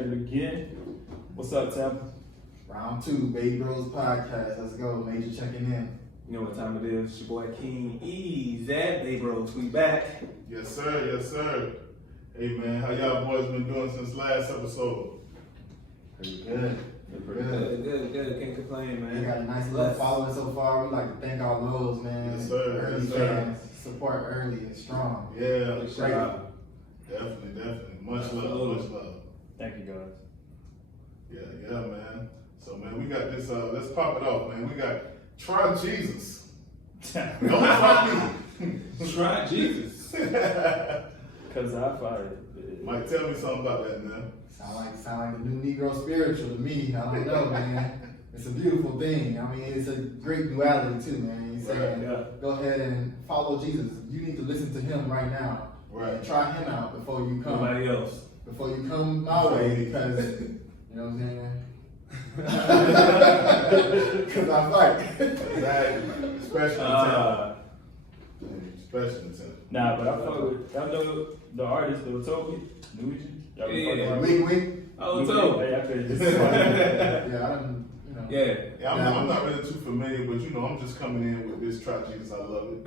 at it again. What's up, Tampa? Round 2, Baby Bros Podcast. Let's go. Major checking in. You know what time it is? It's your boy King Ease at Baby Bros. We back. Yes, sir. Yes, sir. Hey, man, how y'all boys been doing since last episode? Pretty good. Good. Can't complain, man. We got a nice little following so far. We'd like to thank our lows, man. Yes, sir. Early Yes, sir. fans. Support early and strong. Yeah, Shout out. definitely. Much love. Thank you, guys. Yeah, man. So, man, we got this, let's pop it off, man. We got Try Jesus. Don't try me. Try Jesus. Cause I fired. Mike, tell me something about that, man. Sound like the new Negro spiritual to me. I don't know, man. It's a beautiful thing. I mean, it's a great duality too, man. He's saying, go ahead and follow Jesus. You need to listen to him right now. Right. And try him out before you come. Nobody else. Before you come my way, because you know what I'm saying. Because I fight. Exactly. Especially in town. Especially in town. Nah, but I fuck with, y'all know the artist, the Toby, Luigi? Y'all been Yeah. fucking with him? Wink. Oh, so. Hey, I could just Yeah, I done, you know. Yeah. I'm not really too familiar, but you know, I'm just coming in with this Try Jesus. I love it.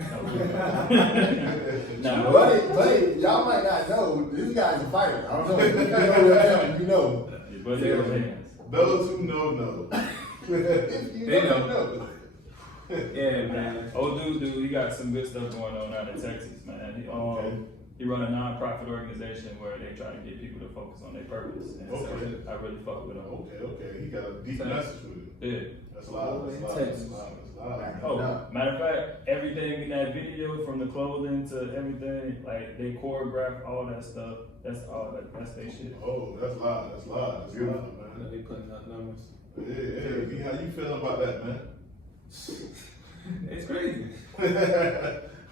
Nah, But y'all might not know, this guy's a fighter. I don't know. If you know what I'm telling you, know. but they're hands. Those who know. If you They know, you know. know. Yeah, man. Oh, dude, he got some good stuff going on out in Texas, man. He run a non-profit organization where they try to get people to focus on their purpose. And so I really fuck with him. Okay. He got a deep message with it. Yeah. That's loud. Oh, matter of fact, everything in that video, from the clothing to everything, like they choreograph all that stuff. That's their shit. Oh, that's loud, man. They putting up numbers. Hey, how you feeling about that, man? It's crazy.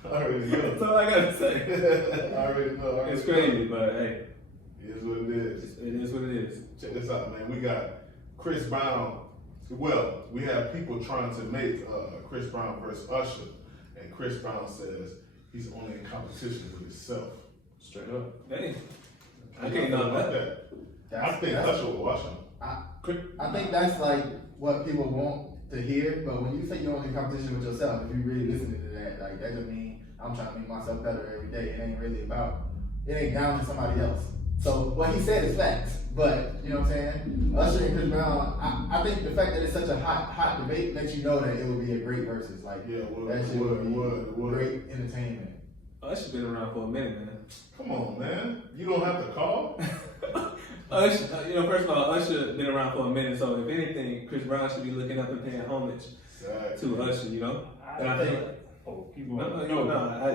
I already know. That's all I gotta say. I already know. It's crazy, but hey, It is what it is. it is what it is. Check this out, man. We got Chris Brown. Well, we have people trying to make Chris Brown versus Usher, and Chris Brown says he's only in competition with himself. Straight up. Hey, I I can't know about that. that. I think Usher will watch him. I think that's like what people want to hear, but when you say you're only in competition with yourself, if you really listening to that, like that just mean I'm trying to make myself better every day. It ain't really about, it ain't down to somebody else. So what he said is facts, but you know what I'm saying? Usher and Chris Brown, I think the fact that it's such a hot debate lets you know that it would be a great versus. Like that shit would be great entertainment. Usher been around for a minute, man. Come on, man. You don't have to call. Usher, first of all, Usher been around for a minute, so if anything, Chris Brown should be looking up and paying homage to Usher, you know? And I think,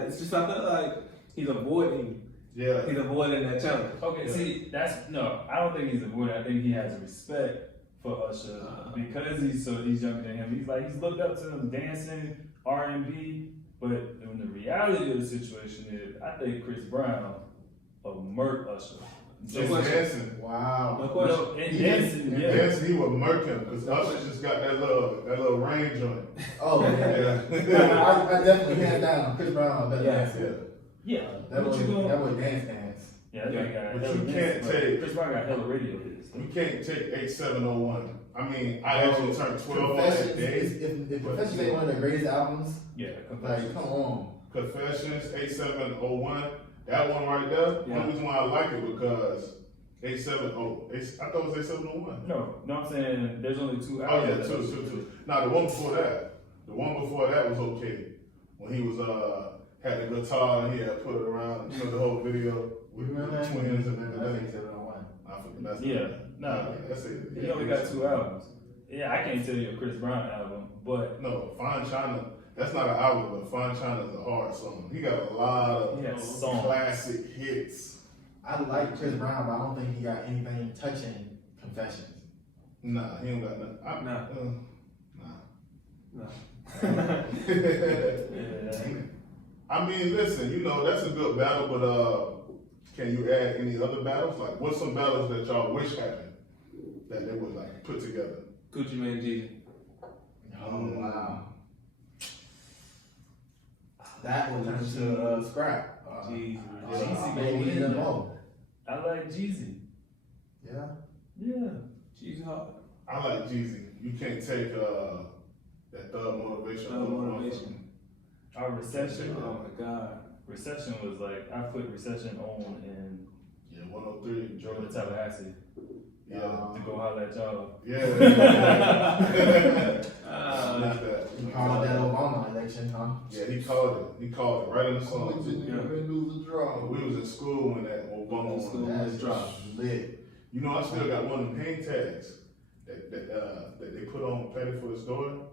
it's just I feel like he's avoiding that challenge. Okay, see, I don't think he's avoiding. I think he has a respect for Usher because he's younger than him. He's looked up to him dancing R&B, but when the reality of the situation is, I think Chris Brown will murk Usher. Just dancing. Wow. No question. No, and dancing, In dancing, he would murk him because Usher just got that little range on it. Oh yeah. I definitely hands down Chris Brown. Yeah. That was dance. Yeah, that guy. But you can't take. Chris Brown got hella radio hits. You can't take 8701. I mean, I actually turned 12 on that day. If Confessions ain't one of the greatest albums, Yeah, like come on. Confessions, 8701. That one right there. The only reason why I like it because 870. I thought it was 8701. No, I'm saying there's only two Oh yeah, albums. two. Now the one before that was okay. When he was had the guitar and he had put it around, the whole video with the twins and everything. I forget. That's it. He only got two albums. Yeah, I can't tell you a Chris Brown album, but no, Fine China. That's not an album, but Fine China is a hard song. He got a lot of classic hits. I like Chris Brown, but I don't think he got anything touching Confessions. Nah, he ain't got nothing. No. I mean, listen, that's a good battle, but can you add any other battles? Like, what's some battles that y'all wish happened that they would like put together? Gucci Mane Jeezy. Oh wow. That will turn to scrap. Jeezy. Maybe even more. I like Jeezy. Yeah. Yeah. Jeezy hard. I like Jeezy. You can't take that thug motivation. Thug motivation. Our recession. Oh my God. Recession was like, I put recession on and Yeah, 103. drove to Tallahassee Yeah. to go holler at y'all. Yeah. Not that. You called that Obama election, huh? Yeah, he called it. He called it right in the song. lose the draw. We was in school when that Obama School. won. That's drop. lit. You know, I still got one of them hang tags that they put on Petty for his door.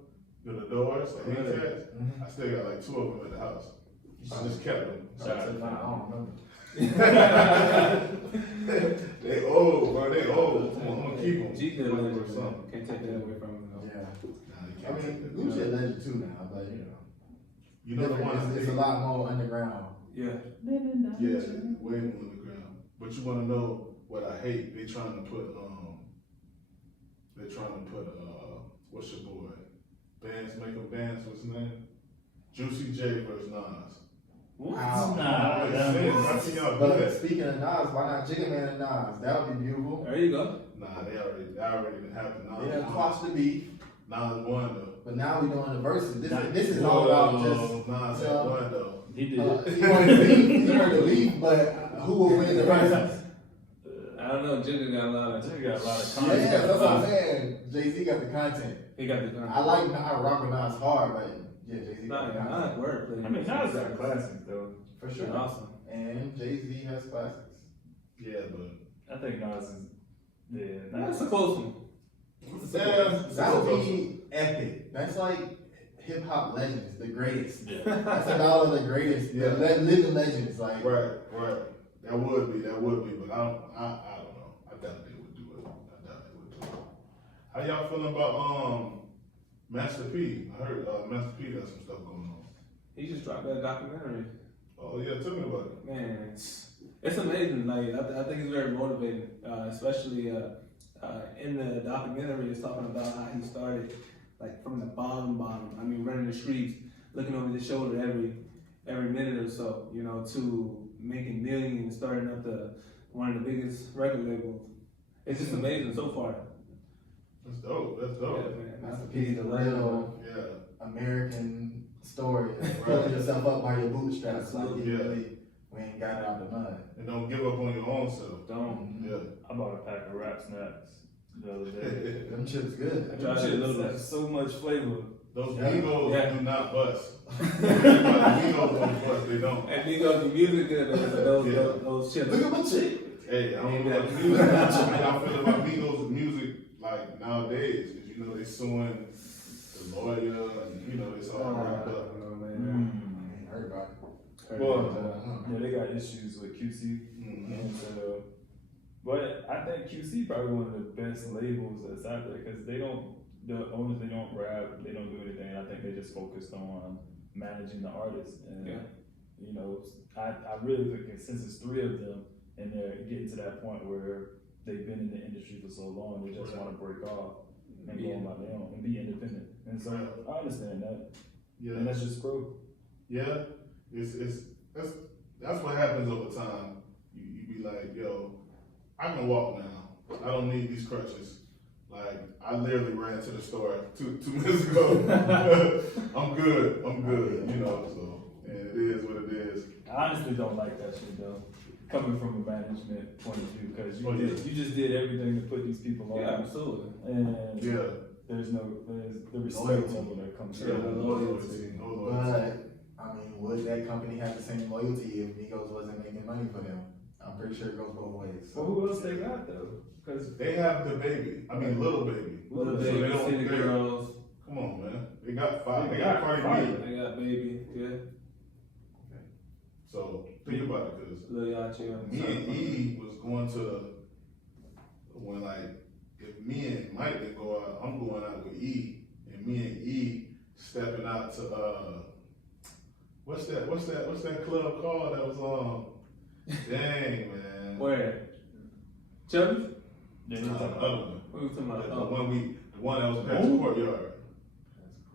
The doors, the hang Really? tags. I still got like 2 of them in the house. I just kept them. Shout out to I don't remember. They old, bro. They old. I'm gonna keep them. G good legend, man. Can't take that away from him. Though. Yeah. Nah, you I can't mean, take Gucci a that. legend too now, but You know the one it's, it's a lot more underground. Yeah. Yeah, way more on the ground. But you wanna know what I hate? They trying to put what's your boy? Bands make him dance, what's his name? Juicy J versus Nas. What? Nah, I see y'all do But that. speaking of Nas, why not Jigga Man and Nas? That would be beautiful. There you go. Nah, that already didn't happen. They done Nas quashed the beef, won though. but now we doing the verses. This is Whoa, all about just. Nas you had know, won though. He did. He wanted to leave. He wanted to leave, but who will win the verses? I don't know. Jigga got a lot of. Jigga got a lot of Yeah, content. that's what I'm saying. Jay-Z got the content. He got the. I rock with Nas hard, but yeah, Jay-Z got the Not content. wordplay. I mean, Nas got classics though. For sure. Awesome. And Jay-Z has classics. Yeah, but I think Nas is. Yeah. That's a close one. That would be epic. That's like hip hop legends, the greatest. Yeah. That's about the greatest, Yeah. living legends. Like, right. That would be, but I don't know. I doubt they would do it. How y'all feeling about Master P? I heard Master P got some stuff going on. He just dropped that documentary. Oh yeah, tell me about it. Man, it's amazing. Like I think it's very motivating, especially in the documentary. It's talking about how he started, like from the bottom. I mean, running the streets, looking over his shoulder every minute or so, you know, to making millions, starting up one of the biggest record labels. It's just amazing so far. That's dope. Yeah, man. Master P is a real Yeah. American story. Pulling yourself up by your bootstraps. Like, Absolutely. you really, we ain't got it out the mud. And don't give up on your own self. Don't. Yeah. I bought a pack of rap snacks the other day. Them chips good. I tried it a little bit. That's so much flavor. Those Yeah. Migos Yeah. do not bust. Migos don't bust. They don't. And because the music good, those chips. Look at my chip. Hey, I don't know about the music. How I feel about Migos music like nowadays, because you know they suing the lawyer and you know it's all wrapped up. I heard about it. Well, yeah, they got issues with QC. Mm-hmm. And so, but I think QC probably one of the best labels that's out there because the owners, they don't rap, they don't do anything. I think they just focused on managing the artists. And, you know, I really think since it's 3 of them and they're getting to that point where they've been in the industry for so long, they just want to break off and go on by their own and be independent. And so I understand that. Yeah. And that's just growth. Yeah, that's what happens over time. You be like, yo, I can walk now. I don't need these crutches. Like I literally ran to the store two minutes ago. I'm good. You know, so and it is what it is. I honestly don't like that shit though, coming from a management point of view, because you just did everything to put these people on. Yeah, absolutely. And Yeah. there's the respect Loyalty. level that comes Yeah, from no loyalty. No loyalty. But, I mean, would that company have the same loyalty if Migos wasn't making money for them? I'm pretty sure it goes both ways. Well, who else they got though? Because They have the baby. I mean, little baby. Little So Baby, they don't- City they- Girls. Come on, man. They got 5. They They got got Cardi five. B. They got Baby, yeah. So think about it, cause Lil Yachty. me and E was going to when like if me and Mike didn't go out, I'm going out with E, and me and E stepping out to what's that club called that was dang man. Where? Chubby? yeah, Nah, you're the talking other about one. What are we talking about? The one that was past the Moon? courtyard.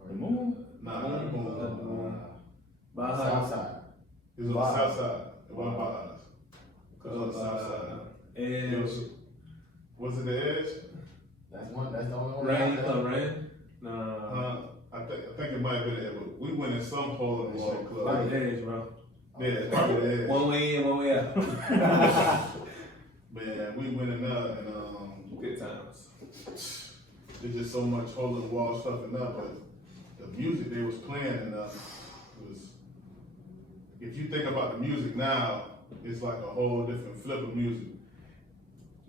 the moon. Nah, not the Moon. Baja. Southside. It was on the south side. It wasn't by us. It was on the south side. It And was, Was it the Edge? That's one. That's the only one. Rain, Club Rain? No. I think it might have been the Edge, but we went in some hole in the wall club. Like the Edge, bro. Yeah, it's probably the Edge. One way in, one way out. Man, we went in there and Good times. there's just so much hole in the wall stuff in there, but the music they was playing was, if you think about the music now, it's like a whole different flip of music.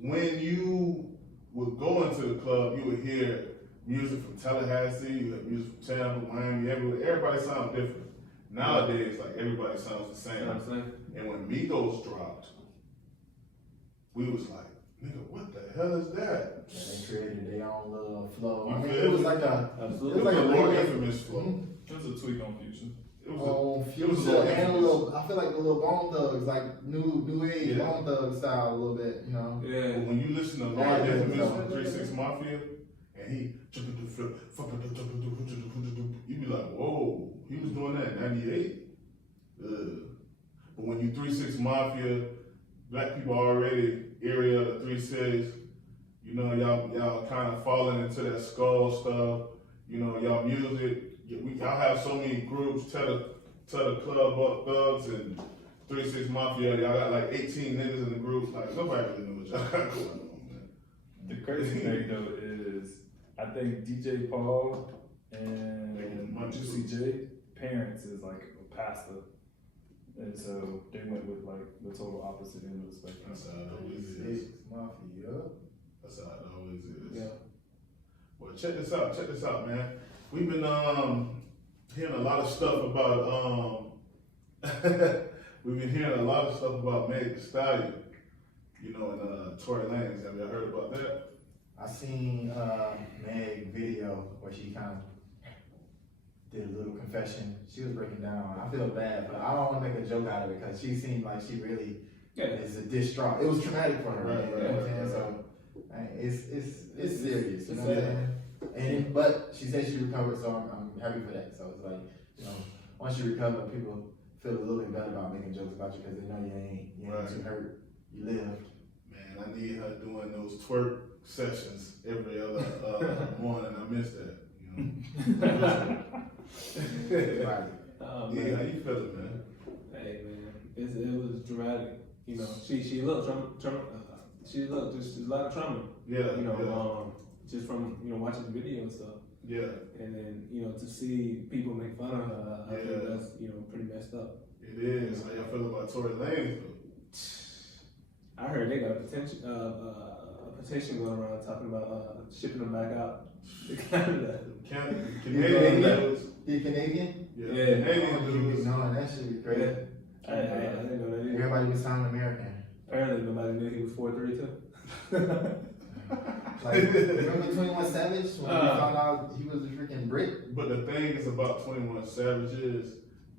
When you would go into the club, you would hear music from Tallahassee, you hear music from Tampa, Miami, everywhere. Everybody sounds different. Nowadays, like everybody sounds the same. You know what I'm saying? And when Migos dropped, we was like, nigga, what the hell is that? Yeah, they created their own little flow. I You mean, feel it was me? like a. Absolutely. It was like a more remix. infamous flow. It was a tweak on Future. It was Oh, it was Future and a infamous. little. I feel like the little Bone Thugs, like new age Yeah. Bone Thug style a little bit, you know. Yeah. But when you listen to Yeah, Lord yeah, Infamous yeah. from 3-6 Mafia, and he you be like, whoa, he was doing that in 98? But when you 3-6 Mafia, black people already area the 3-6, you know, y'all kind of falling into that skull stuff, you know, y'all music, y'all have so many groups, tell the club up thugs and 3-6 Mafia, y'all got like 18 niggas in the group, like nobody really knows what y'all got going on, man. The crazy thing though is, I think DJ Paul and Juicy J parents is like a pastor, and so they went with like the total opposite end of the spectrum. That's how it always is. Mafia. That's how it always is. Yeah. Well, check this out, man. We've been hearing a lot of stuff about we've been hearing a lot of stuff about Meg Thee Stallion, you know, and Tory Lanez. Have you heard about that? I seen Meg video where she kind of did a little confession. She was breaking down. I feel bad, but I don't want to make a joke out of it because she seemed like she really is a distraught. It was traumatic for her. Right, you know what I'm saying? So it's serious. You know what I'm sad. saying? But she said she recovered, so I'm happy for that. So it's like, you know, once you recover, people feel a little bit better about making jokes about you because they know you ain't too hurt. You lived. Man, I need her doing those twerk sessions every other morning. I miss that, you know. Right. Yeah, how you feeling, man? Hey man, it was dramatic. You know, she looked she looked just a lot of trauma. Yeah, You know, just from watching the video and stuff, yeah, and then to see people make fun of her, I think that's pretty messed up. it is. How y'all feel about Tory Lanez though? I heard they got a petition going around talking about shipping them back out to Canada. Canadian dudes. He Canadian? Yeah, Yeah. Canadian dudes. No, that should be crazy. I didn't know that either. Everybody was sounding American. Apparently nobody knew he was 4'3" too. Like, remember 21 Savage when we found out he was a freaking Brit? But the thing is about 21 Savage is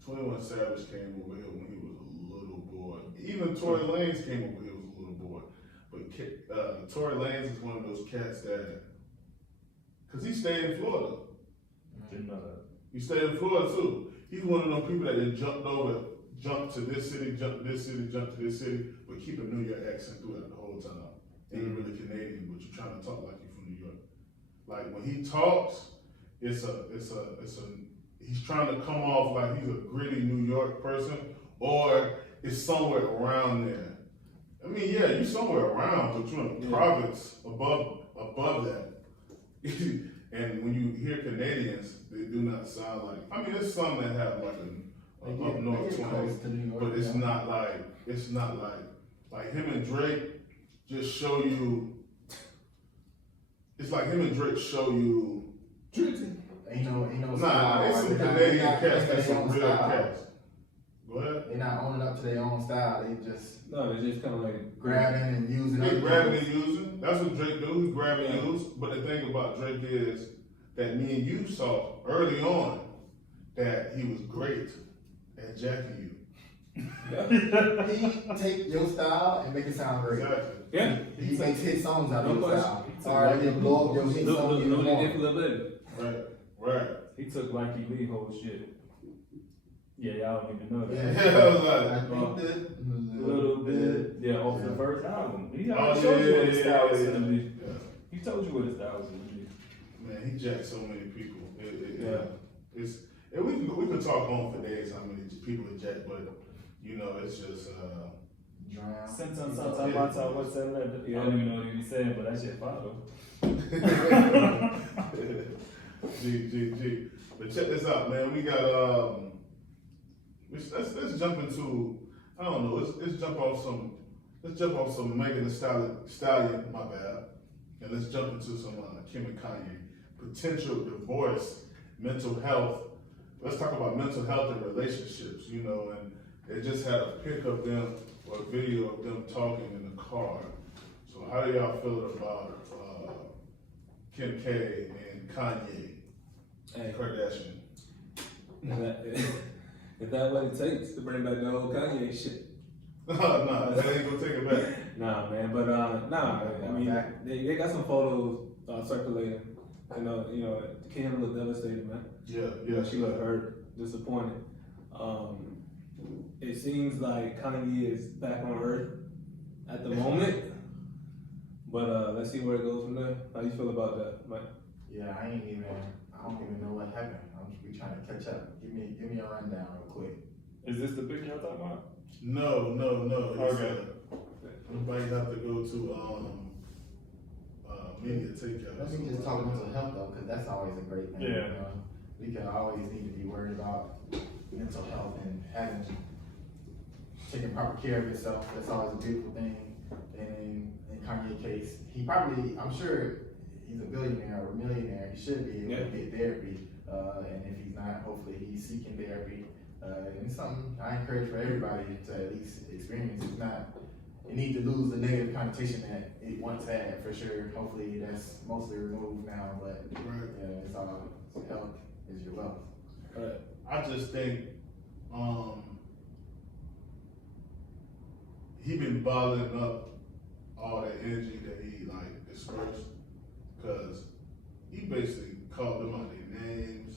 21 Savage came over here when he was a little boy. Even Tory Lanez came over here as a little boy. But Tory Lanez is one of those cats that, cause he stayed in Florida. Didn't know that. He stayed in Florida too. He's one of those people that then jumped to this city, jumped to this city, jumped to this city, but keep a New York accent through it the whole time. And you're really Canadian, but you're trying to talk like you're from New York. Like when he talks, he's trying to come off like he's a gritty New York person, or it's somewhere around there. I mean, yeah, you're somewhere around, but you're in a province above that. And when you hear Canadians, they do not sound like. I mean, there's some that have like up north twang, but it's not like him and Drake just show you. It's like him and Drake show you. Ain't no Nah, it's some Canadian cats that's some real cats. Go ahead. They're not owning up to their own style. They just They're just kind of like grabbing and using. They grabbing and using. That's what Drake do. He grab and use. But the thing about Drake is that me and you saw early on that he was great at jacking you. He take your style and make it sound great. Exactly. yeah. He makes hit songs out of No your question. style. Alright, he'll blow up your hit song Look even what he did more. for Lil Baby. Right. He took Mikey Lee whole shit. Yeah, y'all don't even know that. Yeah, I was like, I think that A little bit, yeah, off the first album. He Oh, already showed you what his yeah, style was yeah, gonna be. yeah. He told you what his style was gonna be. Man, he jacked so many people. Yeah. We could talk on for days how many people he jacked, but you know, it's just drown. Sometimes what's that? I don't even know what he was saying, but that shit follow. G. But check this out, man. We got let's jump into, I don't know, let's jump off some Megan Thee Stallion, my bad, and let's jump into some Kim and Kanye potential divorce, mental health. Let's talk about mental health and relationships, you know, and they just had a pic of them or a video of them talking in the car. So how do y'all feel about Kim K and Kanye Kardashian? If that's what it takes to bring back the whole Kanye shit. Nah, that ain't gonna take it back. Nah, man, but I mean, they got some photos circulating. You know, Kim looked devastated, man. Yeah. She looked hurt, disappointed. It seems like Kanye is back on Earth at the moment, but let's see where it goes from there. How you feel about that, Mike? Yeah, I don't even know what happened. I'm just trying to catch up. Give me a rundown real quick. Is this the picture I'm talking about? No. Okay. You might have to go to media takeout. Let me just talk mental health though, because that's always a great thing. Yeah. You know? We can always need to be worried about mental health and taking proper care of yourself. That's always a beautiful thing. And in Kanye's case, I'm sure he's a billionaire or a millionaire. He should be able to get therapy. And if he's not, hopefully he's seeking therapy. And it's something I encourage for everybody to at least experience. It's not, you need to lose the negative connotation that it once had, for sure. Hopefully that's mostly removed now, but yeah, it's all health is your wealth. I just think he been bottling up all that energy that he like dispersed, because he basically called them out their names,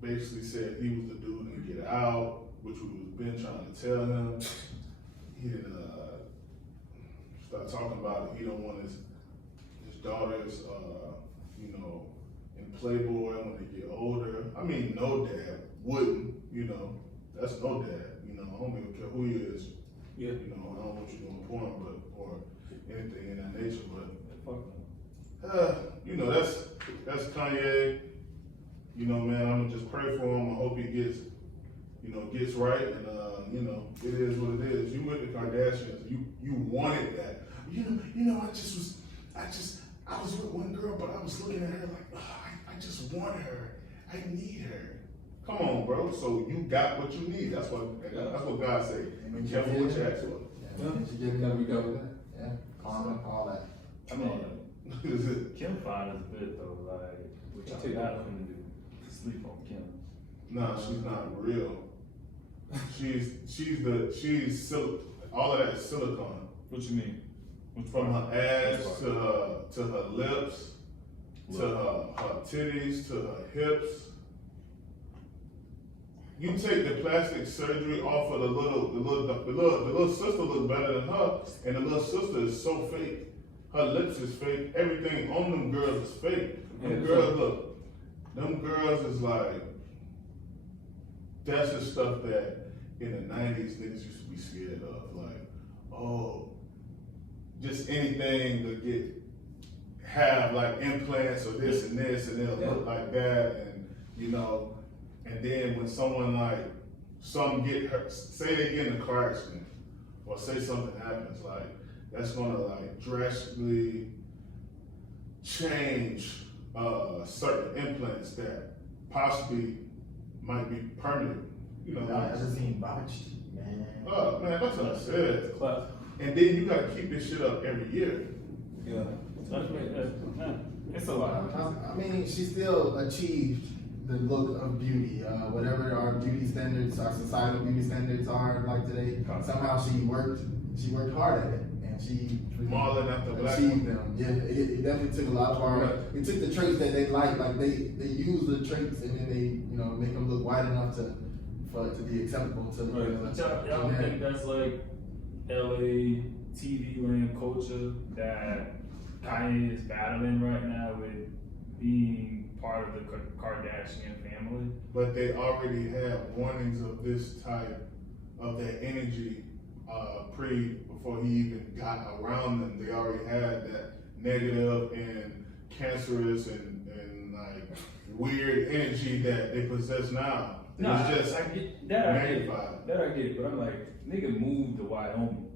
basically said he was the dude to get out, which we was been trying to tell him. He didn't start talking about it. He don't want his daughters, you know, in Playboy when they get older. I mean, no dad wouldn't, you know. That's no dad, you know. I don't even care who he is. Yeah. You know, I don't want you doing porn, or anything in that nature, but you know, that's Kanye. You know, man, I'm gonna just pray for him. I hope he gets right, and you know, it is what it is. You with the Kardashians, you wanted that. You know, I was with one girl, but I was looking at her like, I just want her. I need her. Come on, bro. So you got what you need. That's what God said. Be careful what you ask for. Yeah, karma, all that. I mean, Kim fine as a bit though, like, which I'm not gonna do. Sleep on Kim. Nah, she's not real. She's all of that is silicone. What you mean? From her ass to her lips, to her titties, to her hips. You take the plastic surgery off of the little sister look better than her, and the little sister is so fake. Her lips is fake. Everything on them girls is fake. Them girls is like, that's the stuff that in the 90s niggas used to be scared of. Like, oh, just anything to have like implants or this and it'll look like that, and you know, and then when someone like get hurt, say they get in a car accident, or say something happens, like that's gonna like drastically change certain implants that possibly might be permanent. You know, I just seen botched, man. Oh man, that's what I said. And then you gotta keep this shit up every year. Yeah. It's a lot. I mean, she still achieved the look of beauty. Whatever our beauty standards, our societal beauty standards are like today, somehow she worked hard at it, and she Marlon after black achieved them. Yeah, it definitely took a lot of our. It took the traits that they like they use the traits, and then they make them look white enough to for it to be acceptable to But y'all don't think that's like LA TV land culture that Kanye is battling right now with being part of the Kardashian family? But they already had warnings of this type of that energy before he even got around them. They already had that negative and cancerous and like weird energy that they possess now. No, It's just I get that. I get magnified. that. I get, but I'm like, nigga moved to Wyoming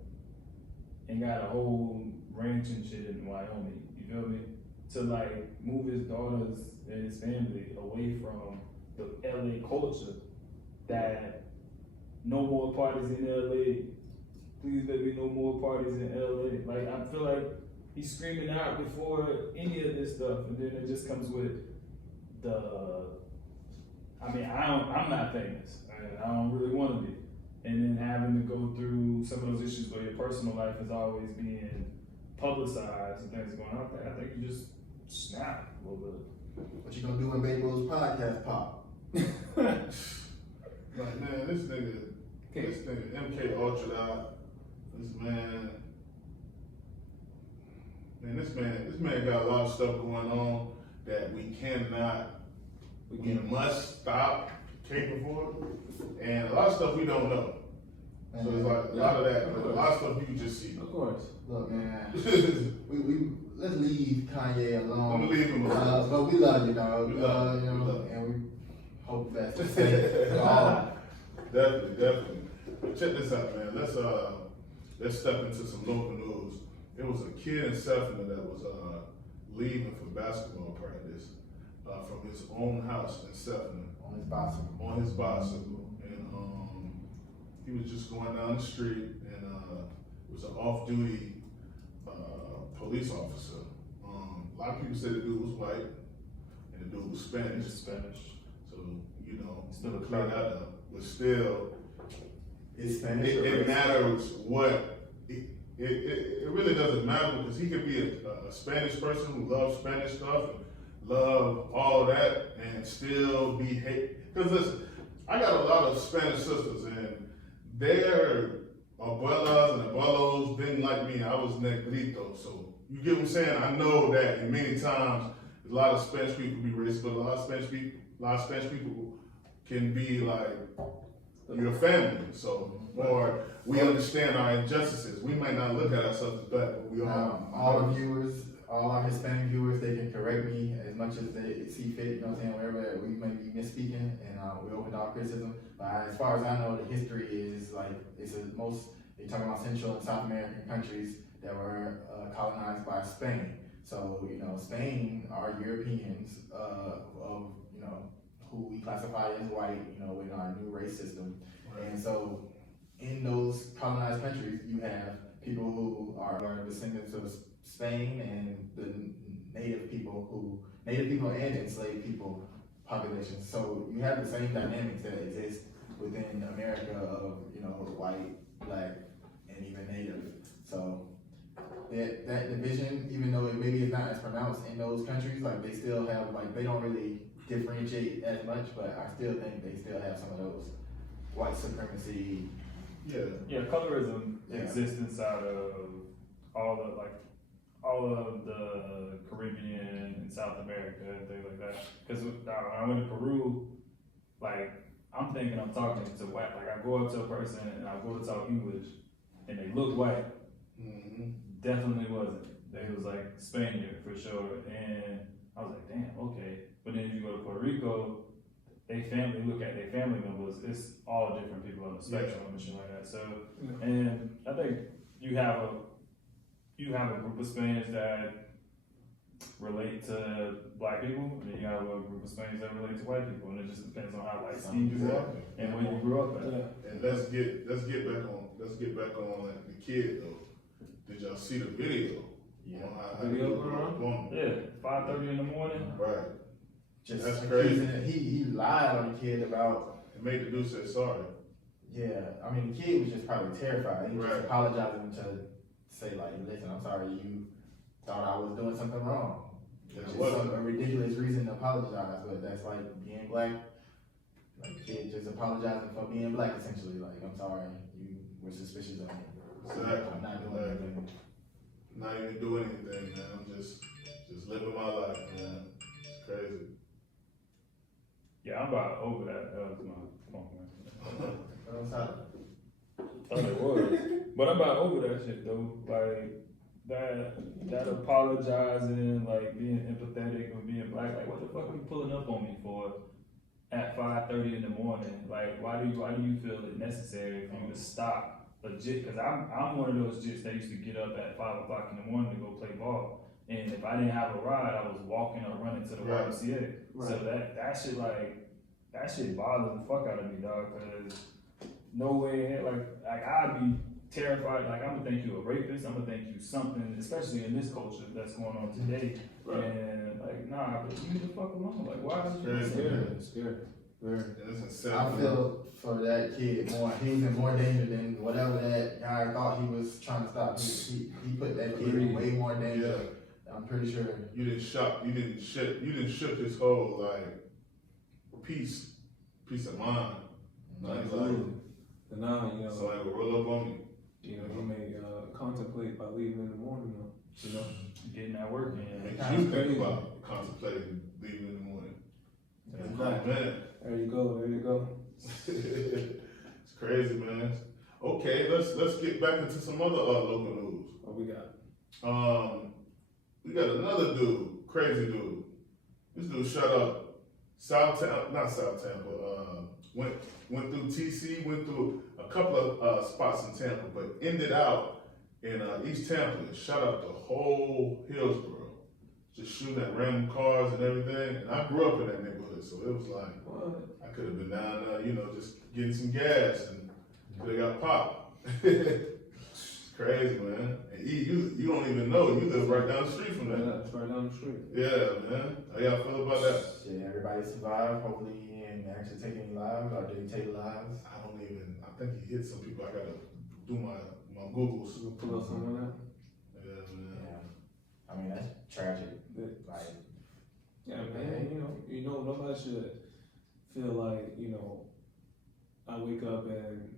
and got a whole ranch and shit in Wyoming. You feel me? To like move his daughters and his family away from the LA culture. That no more parties in LA. Please let me no more parties in LA. Like I feel like he's screaming out before any of this stuff, and then it just comes with the. I mean, I'm not famous. I don't really want to be. And then having to go through some of those issues where your personal life is always being publicized and things going on there, I think you just snap a little bit. What you gonna do when Baby Rose podcast pop? Like, man, this nigga MK Ultra out. This man got a lot of stuff going on that we must stop caping for, and a lot of stuff we don't know. So it's like a lot of that, a lot of stuff you can just see. Of course. Look, man, we let's leave Kanye alone. I'm gonna leave him alone. But we love you, dog. We love you. You know, We love you. and we hope that's the same. Definitely. But check this out, man. Let's step into some local news. There was a kid in Sefton that was leaving for basketball practice from his own house in Sefton On his bicycle. on his bicycle, and he was just going down the street, and it was an off-duty police officer. A lot of people say the dude was white, and the dude was Spanish. So Still a clear that up, but still. It's Spanish. It matters what, it really doesn't matter, because he could be a Spanish person who loves Spanish stuff, and love all of that, and still be hate. Because listen, I got a lot of Spanish sisters, and their abuelas and abuelos didn't like me. I was negrito, so you get what I'm saying? I know that, and many times, a lot of Spanish people be racist, but a lot of Spanish people can be like, your family, so, or we understand our injustices. We might not look at ourselves as black, but we are. All the viewers, all our Hispanic viewers, they can correct me as much as they see fit, you know what I'm saying, wherever we may be misspeaking, and we open to all criticism. But as far as I know, the history is like, you're talking about Central and South American countries that were colonized by Spain. So, Spain are Europeans who we classify as white, in our new race system. Right. And so in those colonized countries, you have people who are descendants of Spain and the native people and enslaved people populations. So you have the same dynamics that exist within America of, white, black, and even native. So that division, even though it maybe is not as pronounced in those countries, like they still have, like they don't really differentiate as much, but I still think they still have some of those white supremacy. Yeah, colorism exists inside of all of the Caribbean and South America and things like that. Because when I went to Peru, like I'm thinking I'm talking to white. Like I go up to a person and I go to talk English, and they look white. Mm-hmm. Definitely wasn't. They was like Spaniard for sure, and I was like, damn, okay. But then if you go to Puerto Rico, look at their family members, it's all different people on the spectrum and shit like that. So, and I think you have a group of Spaniards that relate to black people, and then you have a group of Spaniards that relate to white people, and it just depends on how light skinned you are and where you grew up at. Yeah. And let's get back on like the kid though. Did y'all see the video? Yeah. Video Yeah, 5:30 in the morning. Right. That's crazy. He lied on the kid about. It made the dude say sorry. Yeah, I mean the kid was just probably terrified. He was just apologizing to say like, listen, I'm sorry, you thought I was doing something wrong. It's just a ridiculous reason to apologize, but that's like being black. Like the kid just apologizing for being black, essentially. Like, I'm sorry, you were suspicious of me. Exactly. I'm not doing anything. Not even doing anything, man. I'm just living my life, man. It's crazy. Yeah, I'm about over that. That was my phone, man. That's It was. But I'm about over that shit though. Like that apologizing, like being empathetic or being black, like what the fuck are you pulling up on me for at 5:30 in the morning? Like why do you feel it necessary for you to stop legit? Cause I'm one of those jits that used to get up at 5 o'clock in the morning to go play ball. And if I didn't have a ride, I was walking or running to the Right. YMCA. Right. So that shit that shit bothers the fuck out of me, dog. Cause no way, like I'd be terrified. Like I'm gonna think you a rapist. I'm gonna think you something, especially in this culture that's going on today. Right. And like, nah, but leave the fuck alone. Like, why is you Very scared? And it's insane. I feel for that kid more. He's in more danger than whatever that guy thought he was trying to stop. He put that kid in way more danger. I'm pretty sure. You didn't shook his whole like peace of mind. Like, And now, you know, so like roll up on me. you know, he may contemplate by leaving in the morning, though, you know. Getting that work in. Makes Kinda you crazy. think about contemplating leaving in the morning. Exactly. Man. There you go. It's crazy, man. Okay, let's get back into some other local news. What we got? We got another dude, crazy dude. This dude shut up not South Tampa. Went through TC, went through a couple of spots in Tampa, but ended out in East Tampa and shut up the whole Hillsborough, just shooting at random cars and everything. And I grew up in that neighborhood, so it was like I could have been down there, just getting some gas and could have got popped. It's crazy, man. And you don't even know. You live right down the street from that. That's right down the street. Yeah, man. How y'all feel about that? Yeah, everybody survived. Hopefully, he didn't actually take any lives, or did he take lives? I think he hit some people. I gotta do my Googles. We'll pull up someone out. Yeah, man. Yeah. I mean, that's tragic. Yeah. Like, Yeah, man, you know, nobody should feel like, I wake up and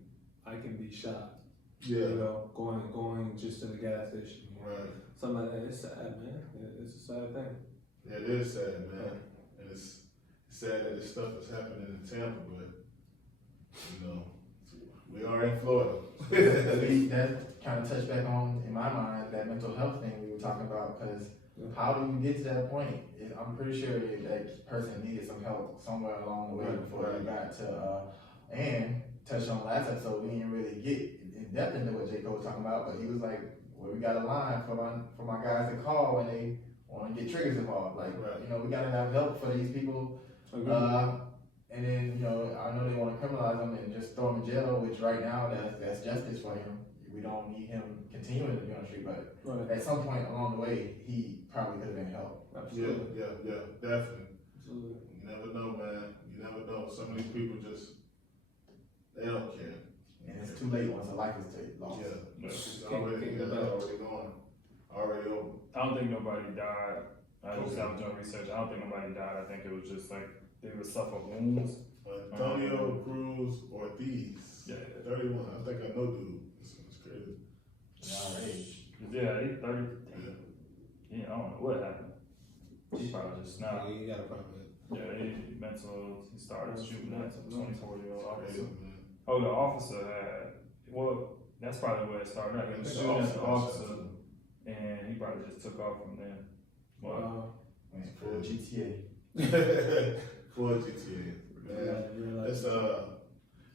I can be shot. Yeah. You know, going just to the gas station. Right. Something like that. It's sad, man. It's a sad thing. Yeah, it is sad, man. And it's sad that this stuff is happening in Tampa, but we are in Florida. that kind of touched back on, in my mind, that mental health thing we were talking about, because how do you get to that point? I'm pretty sure that person needed some help somewhere along the way before they got to, and touched on last episode, we didn't really get in depth into what J. Cole was talking about, but he was like, well, we got a line for my guys to call when they want to get triggers involved. Like, we got to have help for these people. And then, I know they want to criminalize him and just throw him in jail, which right now, that's justice for him. We don't need him continuing to be on the street, but at some point along the way, he probably could have been helped. Absolutely. Yeah, definitely. Absolutely. You never know, man. You never know. Some of these people they don't care. And it's too late once a life is lost. Yeah, it's already gone. Already over. I don't think nobody died. I just have done research. I don't think nobody died. I think it was just like they would suffer wounds. Antonio Cruz Ortiz. Yeah. 31. I think I know dude. It's crazy. Yeah, he's 30. Yeah, I don't know what happened. He probably just snapped. Yeah, you got a problem. Yeah, he started shooting at a 24-year-old officer. Man. Oh, the officer that's probably where it started. He was shooting at the officer, and he probably just took off from there. Wow. For GTA. For GTA. Man, let's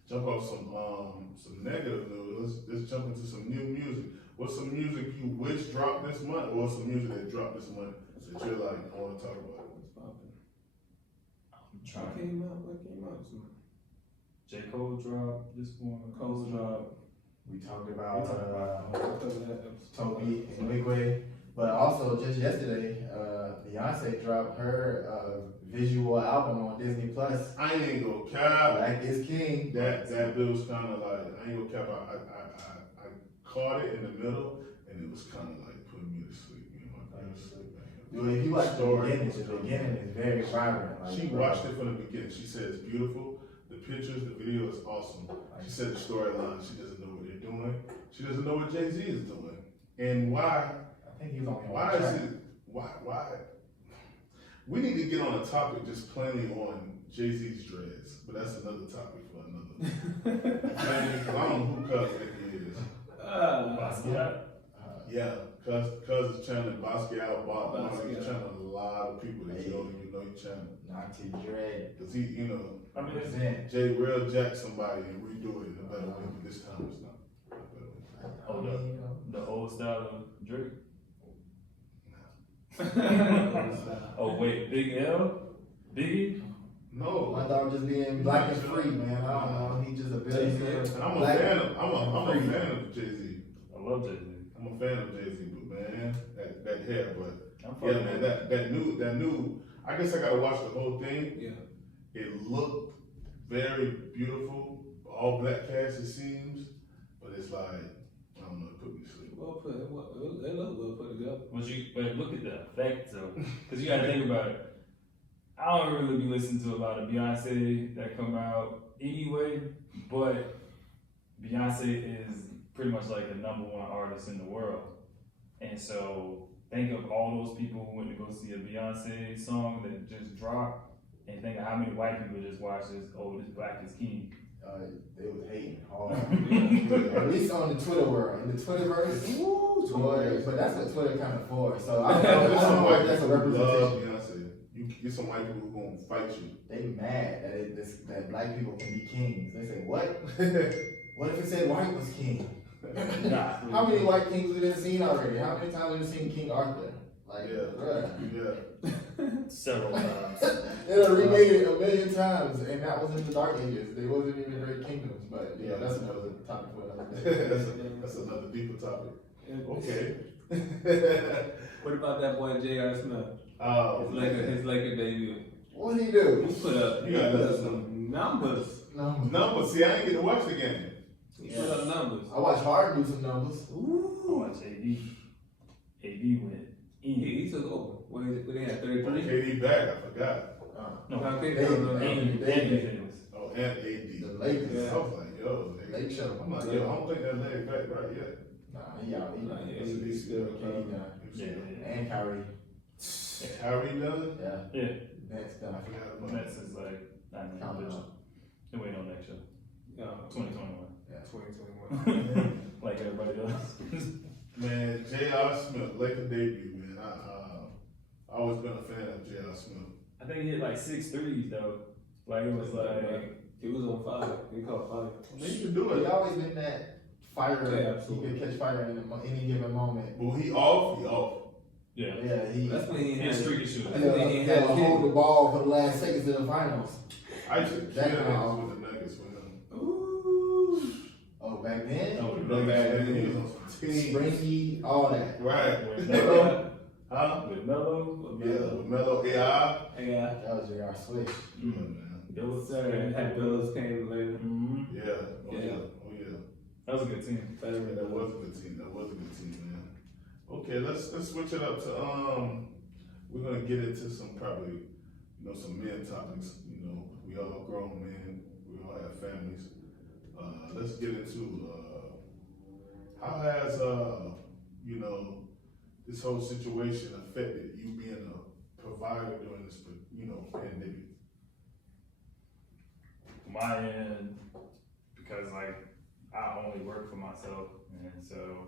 jump off some negative news. Let's jump into some new music. What's some music you wish dropped this month, or some music that dropped this month that you're like, I want to talk about? What came out this month? J. Cole dropped this one. Cole dropped. We talked about that. Toby and Wigway, but also just yesterday, Beyonce dropped her visual album on Disney Plus. I ain't gonna cap. Black is King. That bit was kind of like, I ain't gonna cap. I caught it in the middle, and it was kind of like putting me to sleep. Well, if you watch the beginning is very vibrant. She watched it from the beginning. She said it's beautiful, The pictures, the video is awesome. She said the storyline, she doesn't know what they're doing. She doesn't know what Jay-Z is doing. And why? I think he's on Why is it? Why? We need to get on a topic just plainly on Jay-Z's dreads, but that's another topic for another. I don't know who Cuz think he is. Basquiat. Yeah, Cuz is channeling Basquiat, Bob Marley, he's Basquiat. channeling a lot of people that you don't even know he channeling. Not to dread. Cause he, you know, I mean, it's, Jay real jack somebody and redo it in a better way, but this time it's not a better way. Oh, the old style of Drake. Oh wait, Big L, Biggie. No, My dog just being black and free, man. I don't know. He just a billionaire. and I'm a Black- fan of, I'm a fan of Jay-Z. I love Jay-Z. I'm a fan of Jay-Z, but man, that hair, but I'm yeah, fucking man, with that new, I guess I gotta watch the whole thing. Yeah. It looked very beautiful, all black cast it seems, but it's like, I don't know, it put me to sleep. Well put. They look well put together. But look at the effect though, because you gotta think about it. I don't really be listening to a lot of Beyonce that come out anyway, but Beyonce is pretty much like the #1 artist in the world, and so think of all those people who went to go see a Beyonce song that just dropped, and think of how many white people just watched this. Oh, this Black is King. They was hating hard. At least on the Twitter world. In the Twitterverse, boy, but that's what Twitter kind of for. So I don't know if that's a Love representation. Beyonce. You get some white people who gonna fight you. They mad that black people can be kings. They say, what? What if it said white was king? Nah, How many white kings we done seen already? How many times have we seen King Arthur? Like, Yeah. bruh. Yeah. several times. They done remade it a million times, and that was in the Dark Ages. They wasn't even great kingdoms, but yeah, that's another topic for another day. that's another deeper topic. Okay. Okay. What about that boy J.R. Smith? Oh, His Laker debut. What did he do? He put up You gotta let us some numbers. no, but see, I ain't get to watch the game. He put up numbers. I watched Hard do some numbers. I Ooh. watched AD. AD went in. He took over. What they had 33. KD back, I forgot. No, Okay, They- no. Anthony Davis. Oh, and AD. The Lakers. I was like, yo, Lake show. I'm like, yo, I don't think that leg back right yet. Nah, he out. He Nah, out. yeah, He's still KD now. Yeah. And Kyrie. Kyrie done? Yeah. Yeah. Next I stuff. forgot about Nets is like, I mean, Count it bitch. up. They waiting on next year. 2021. Yeah. 2021. Like everybody else. Man, J.R. Smith, Laker debut, man. I always been a fan of J.R. Smith. I think he hit like 6 threes though. Like it was like, He was on fire. He caught fire. He can do He it. always been that fighter. Yeah, He absolutely. could catch fire in any given moment. But when he off. yeah. Yeah, he. That's when he He's had a streaky shooter. That's when he He'll had hold the ball for the last seconds of the finals. I should That kill kind him of- with the Nuggets with him. Ooh. Oh, back then, Oh, Back then, he was on some teams. Springy, all that. Right. With Melo. Huh? With Melo. Yeah, with Melo AI. Yeah. That was J.R. Swish. Yeah, man. Bills. Sir, had Bills came later. Mm-hmm. Yeah. Oh, yeah. Oh, yeah. That was a good team. Yeah, that was a good team. That was a good team, man. Okay, let's switch it up to we're gonna get into some probably some men topics. We all grown men. We all have families. Let's get into how has this whole situation affected you being a provider during this pandemic. My end, because like I only work for myself, and so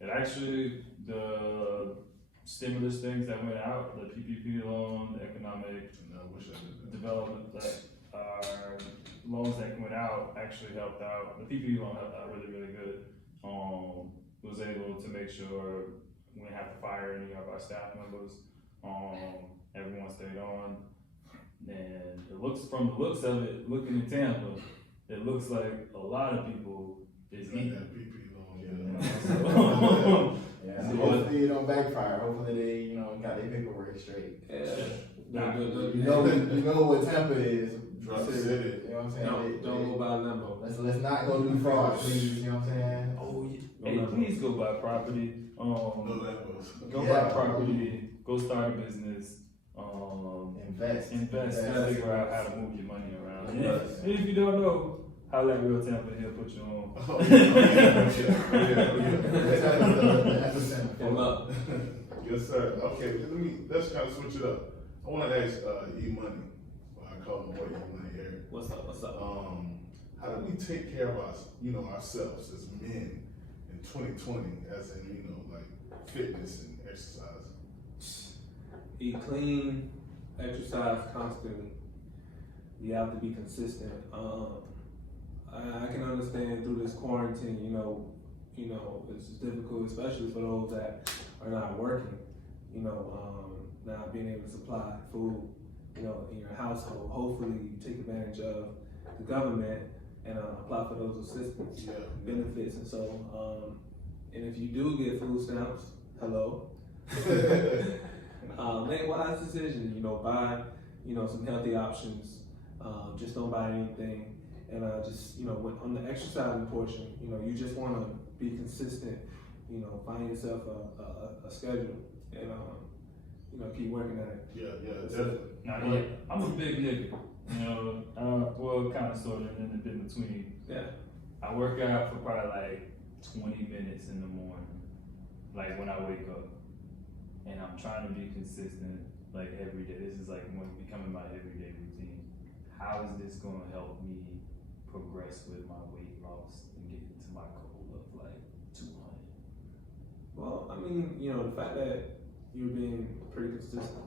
it actually the stimulus things that went out, the PPP loan, the economic And I wish I did that. development that are loans that went out actually helped out. The PPP loan helped out really, really good. Was able to make sure we didn't have to fire any of our staff members. Everyone stayed on. And it looks, from the looks of it, looking in Tampa, it looks like a lot of people is Like eating. that PP loan, You yeah. know, so- Yeah, so hopefully it don't backfire. Hopefully they, got their paperwork straight. Yeah. You know what Tampa is. Drug City. City. You know what I'm saying? Don't go by limbo. Let's not go do fraud, please. You know what I'm saying? Oh, yeah. Hey, please go buy property. No Lambos. Go Yeah. buy property. Go start a business. Invest. Invest. Invest. Figure out how to move your money around. And if you don't know, holla at Real Tampa, he'll put you on. Yes, sir. Okay, let's kind of switch it up. I want to ask E-Money, I call him boy E-Money here. What's up? How do we take care of ourselves as men in 2020, as in, like fitness and exercise? Eat clean, exercise constantly. You have to be consistent. I can understand through this quarantine, it's difficult, especially for those that are not working, not being able to supply food, in your household. Hopefully you take advantage of the government and apply for those assistance benefits. And so, and if you do get food stamps, hello, make wise decisions, buy, some healthy options, just don't buy anything. And on the exercising portion, you just want to be consistent, find yourself a schedule and, keep working at it. Yeah, definitely. Now, I'm a big nigga, well, kind of, sort of, in the between. Yeah. I work out for probably like 20 minutes in the morning, like when I wake up. And I'm trying to be consistent, like every day. This is like becoming my everyday routine. How is this going to help me progress with my weight loss and get to my goal of like 200? Well, I mean, the fact that you're being pretty consistent,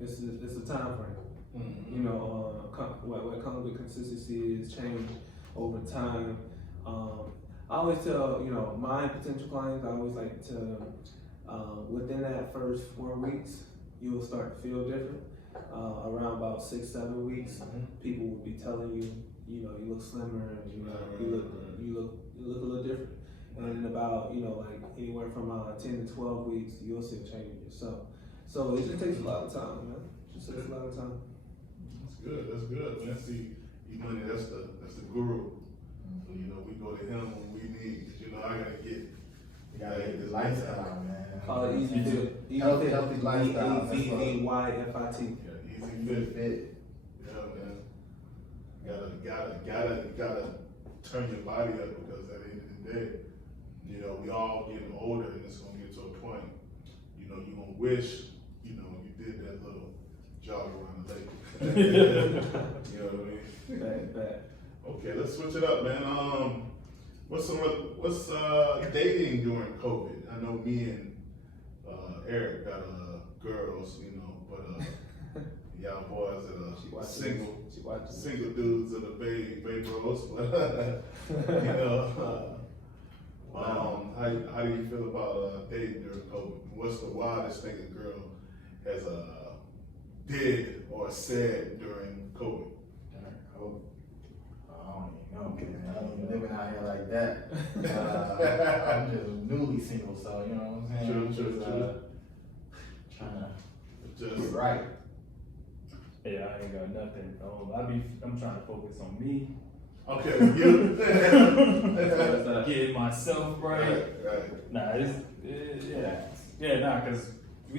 it's a time frame. Mm-hmm. What comes with consistency is change over time. I always tell, my potential clients, I always like to, within that first 4 weeks, you'll start to feel different. Around about 6-7 weeks, people will be telling you, you look slimmer, and you look a little different. And in about, like anywhere from 10 to 12 weeks, you'll see a change in yourself. So it just takes a lot of time, man. Just takes a lot of time. That's good, man. See, E-Money, that's the guru. So, we go to him when we need, I gotta get. You gotta get the lifestyle, man. Call it easy fit. Healthy lifestyle. EasyFit. Yeah, easy fit. Yeah, man. Gotta turn your body up, because at the end of the day, we all getting older, and it's gonna get to a point, you're gonna wish, you did that little jog around the lake. You know what I mean? Bad. Okay, let's switch it up, man. What's dating during COVID? I know me and Eric got girls, but y'all boys are single dudes of the Bay Bros. How do you feel about dating during COVID? What's the wildest thing a girl has did or said during COVID? I don't even know, man. I don't even living out here like that. I'm just newly single, so you know what I'm saying? True. Trying to get right. Yeah, I ain't got nothing. I'm trying to focus on me. Okay, you. Getting myself right. Right. Nah, because we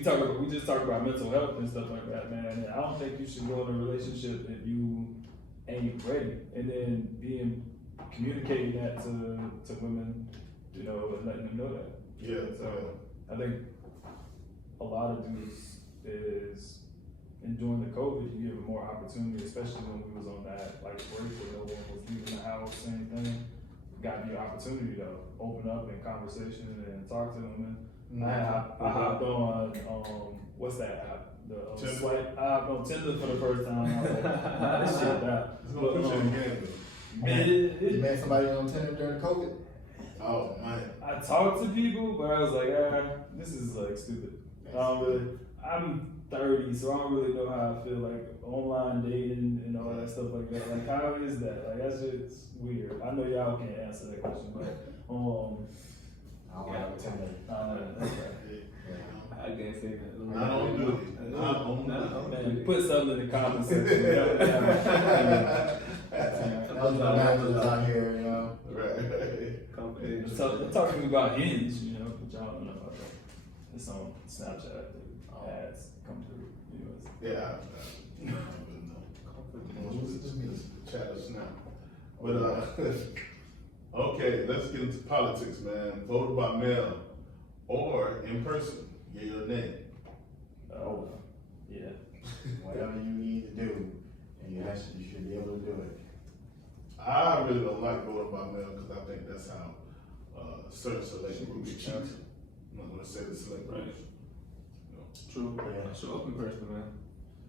just talked about mental health and stuff like that, man. And I don't think you should go in a relationship if you ain't ready, and then communicating that to women, and letting them know that. Yeah. So I think a lot of dudes is, and during the COVID, you give more opportunity, especially when we was on that like break where no one was leaving the house, same thing. Got the opportunity to open up in conversation and talk to them. And I hopped on what's that app? The swipe. I hopped on Tinder for the first time. I was like, nah, this shit that. You met somebody on Tinder during COVID? Oh man. I talked to people, but I was like, this is like stupid. I'm 30, so I don't really know how I feel like online dating and all that stuff like that. Like, how is that? Like, that's just weird. I know y'all can't answer that question, but I don't have a Tinder. I can't say that. Man, put something in the comment section. Eligible out here, Right. Talking about Hinge, but y'all don't know about that. It's on Snapchat. Ads come through. Yeah. Chat or Snap. But okay, let's get into politics, man. Vote by mail or in person. Yay or nay? Oh, yeah. Whatever you need to do, and you should be able to do it. I really don't like voting by mail because I think that's how certain select groups cheat. I'm not gonna say the select groups. Right. You know, True. Yeah. Show up in person, man.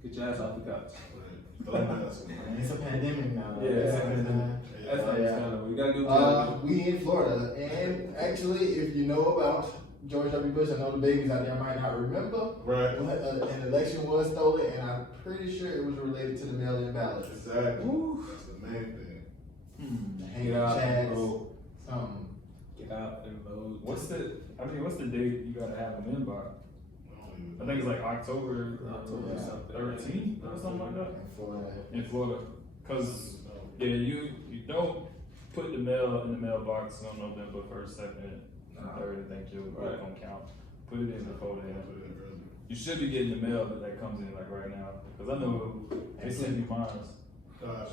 Get your ass off the couch. right. Throw my ass in. And it's a pandemic now. Yeah, It's a that's pandemic. That's Yeah. understandable. You gotta do what you gotta do. We in Florida, and actually, if you know about George W. Bush, I know the babies out there might not remember, Right. but an election was stolen, and I'm pretty sure it was related to the mail-in ballots. Exactly. Woo. That's the main thing. The hanging Get out and chads, vote. something. Get out and vote. What's the date you gotta have them in by? I think it's like October October something. 13th or something like that In Florida. in Florida. Cause yeah, you don't put the mail in the mailbox on November 1st, 2nd, and 3rd. I think your vote gonna count. Put it in before then. You should be getting the mail that comes in like right now. Cause I know they sent me mine. Gosh,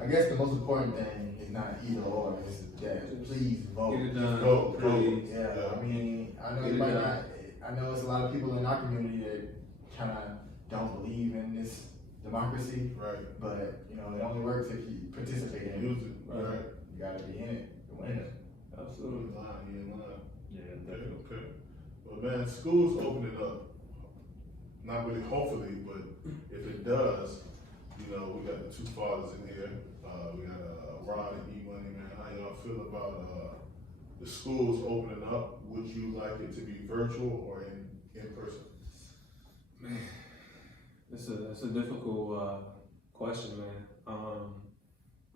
I guess the most important thing is not either or, it's that please vote. Get it done. Vote, Please. Yeah, I mean, I know Get you it might done. not, I know it's a lot of people in our community that kind of don't believe in this democracy, Right. but, you know, it only works if you participate in it. Use it. Right. You gotta be in it to win it. Absolutely. In line, he in line. Yeah, Okay, definitely. okay. Well, man, school's opening up. Not really hopefully, but if it does, you know, we got the two fathers in here. We got Rod and E-Money, man. How y'all feel about the schools opening up? Would you like it to be virtual or in person? Man, it's a difficult question, man.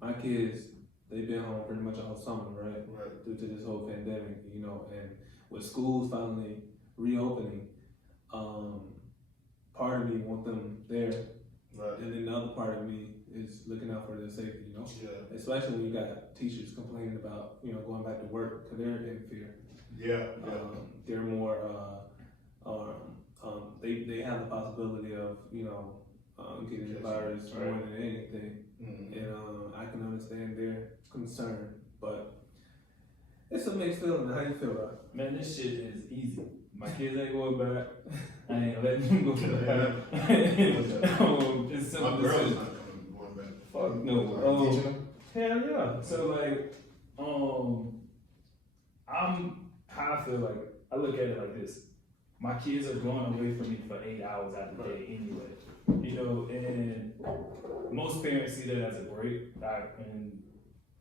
My kids, they've been home pretty much all summer, right? Right. Due to this whole pandemic, you know, and with schools finally reopening, part of me want them there, Right. and then the other part of me is looking out for their safety, you know? Yeah. Especially when you got teachers complaining about, you know, going back to work, because they're in fear. Yeah. Yeah. They're more, they have the possibility of, you know, getting the virus more Right. than anything. Mhm. And I can understand their concern, but it's a mixed feeling. How you feel about it? Man, this shit is easy. My kids ain't going back. I ain't letting them go back. It's simple My girl's decision. not going back. Fuck no. Teaching them? Hell yeah. So like, how I feel like, I look at it like this. My kids are going away from me for 8 hours out of the day anyway. You know, and most parents see that as a break, and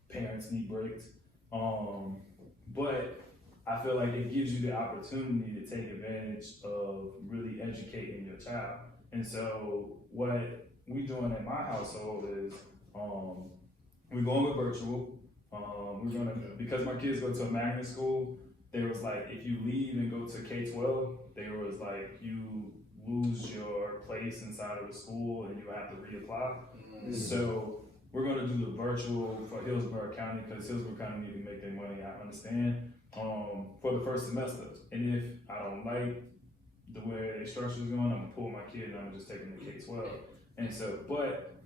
parents need breaks. But I feel like it gives you the opportunity to take advantage of really educating your child. And so what we doing in my household is, we're going with virtual. We're gonna, because my kids go to a magnet school, there was like, if you leave and go to K-12, there was like, you lose your place inside of the school and you have to reapply. Mhm. So we're gonna do the virtual for Hillsborough County, because Hillsborough County need to make their money, I understand, for the first semester. And if I don't like the way their structure is going, I'm gonna pull my kid and I'm gonna just take them to K-12. And so, but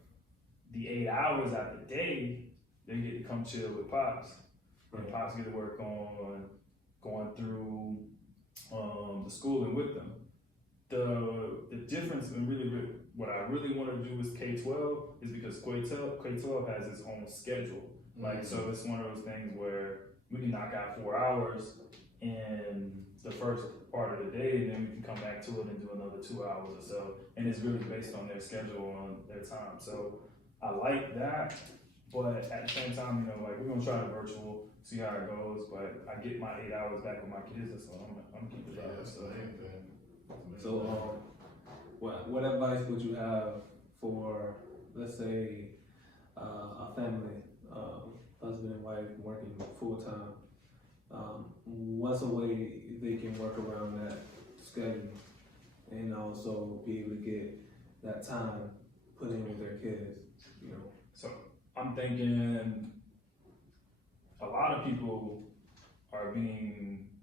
the 8 hours out the day, they get to come chill with Pops. And Pops get to work on going through the schooling with them. The difference in really what I really want to do with K-12 is because K-12 has its own schedule. Like, so it's one of those things where we can knock out 4 hours in the first part of the day, and then we can come back to it and do another 2 hours or so. And it's really based on their schedule, on their time. So I like that, but at the same time, you know, like, we're gonna try the virtual, see how it goes. But I get my 8 hours back with my kids, and so I'm keeping it Yeah, up. that's the So main thing. So, what advice would you have for, let's say, a family, husband and wife working full time? What's a way they can work around that schedule and also be able to get that time put in with their kids? You know, So I'm thinking a lot of people are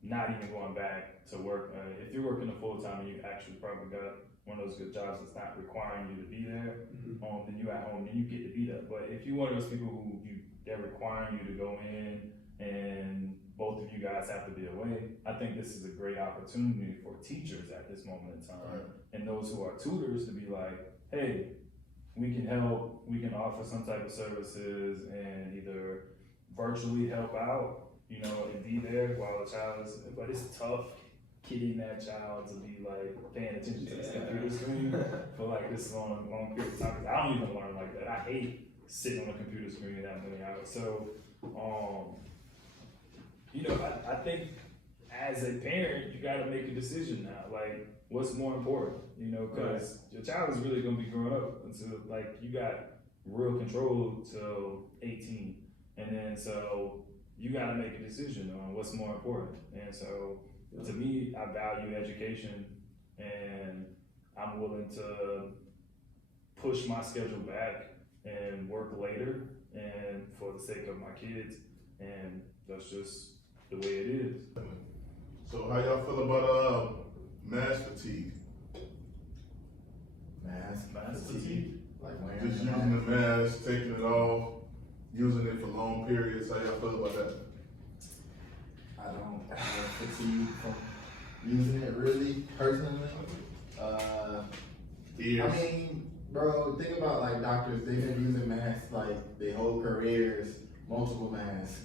not even going back to work. If you're working a full time, you actually probably got one of those good jobs that's not requiring you to be there, then you at home, then you get to be there. But if you're one of those people who they're requiring you to go in and both of you guys have to be away, I think this is a great opportunity for teachers at this moment in time, and those who are tutors to be like, hey, we can help, we can offer some type of services and either virtually help out, you know, and be there while the child is, but it's tough getting that child to be like paying attention to this computer screen for like this long period of time. I don't even learn like that. I hate sitting on a computer screen that many hours. So, you know, I think as a parent, you gotta make a decision now. Like, what's more important, you know, because your child is really gonna be growing up until like you got real control till 18. And then so you gotta make a decision on what's more important. And so to me, I value education and I'm willing to push my schedule back and work later and for the sake of my kids. And that's just the way it is. So how y'all feel about mask fatigue? Mask fatigue? Like wearing Just the using the mask, taking it off, using it for long periods. How y'all feel about that? I don't have fatigue from using it really, personally. Ears. I mean, bro, think about like doctors, they've been using masks like their whole careers, multiple masks,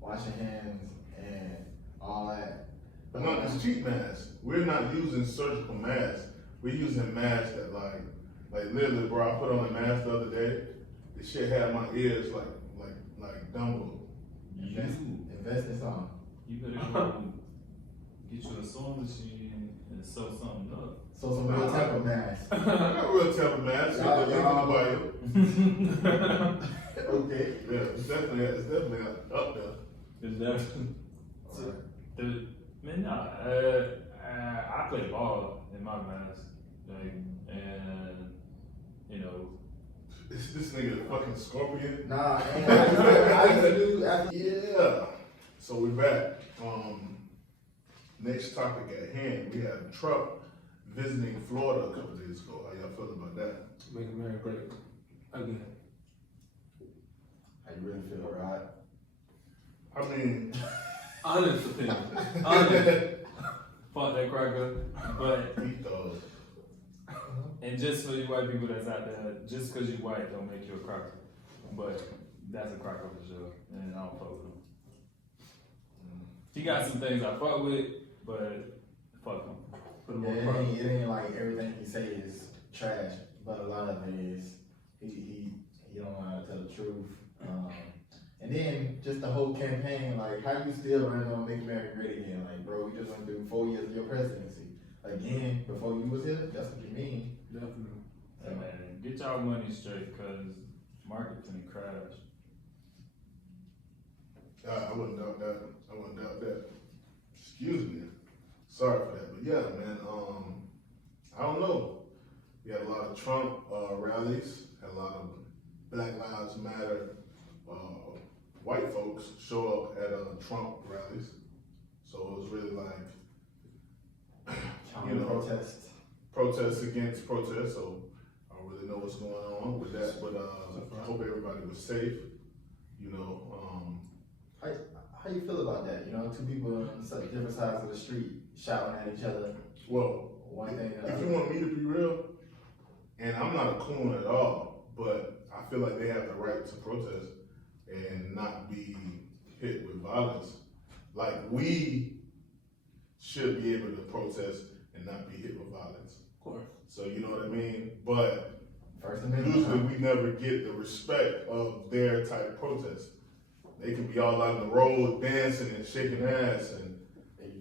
washing hands and all that. But not just cheap masks. We're not using surgical masks. We're using masks that like literally, bro, I put on a mask the other day. The shit had my ears like Dumbo. Invest in something. You better go get you a sewing machine and sew something up. So some real type of mask. Not real type of mask. Okay. Yeah, it's definitely up there. Is that? Man, nah, I play ball in my mask, like, and you know. Is this nigga a fucking scorpion? Nah, I used to do after. Yeah. So we're back. Next topic at hand, we have Trump visiting Florida a couple days ago. How y'all feel about that? Make America great again. How you really feel, right? I mean, Honest opinion. Honest. Fuck that cracker. But, he thought. and just for you white people that's out there, just because you white don't make you a cracker. But that's a cracker for sure, and I don't fuck with him. He got some things I fuck with, but fuck him. Yeah, it ain't like everything he say is trash, but a lot of it is he don't know how to tell the truth. And then just the whole campaign, like how you still running on Make America Great Again? Like, bro, we just went through 4 years of your presidency again before you was here. That's what you mean. Definitely. Hey man, get y'all money straight, cause market finna crash. I wouldn't doubt that. Excuse me. Sorry for that. But yeah, man, I don't know. We had a lot of Trump rallies, had a lot of Black Lives Matter white folks show up at Trump rallies. So it was really like, you know, protests against protests. So I don't really know what's going on with that, but I hope everybody was safe. You know, How you feel about that? You know, two people on different sides of the street shouting at each other. well, One thing. if you want me to be real, and I'm not a coon at all, but I feel like they have the right to protest and not be hit with violence. Like we should be able to protest and not be hit with violence. Of course. So you know what I mean? But First Amendment. usually we never get the respect of their type of protest. They can be all out on the road dancing and shaking ass and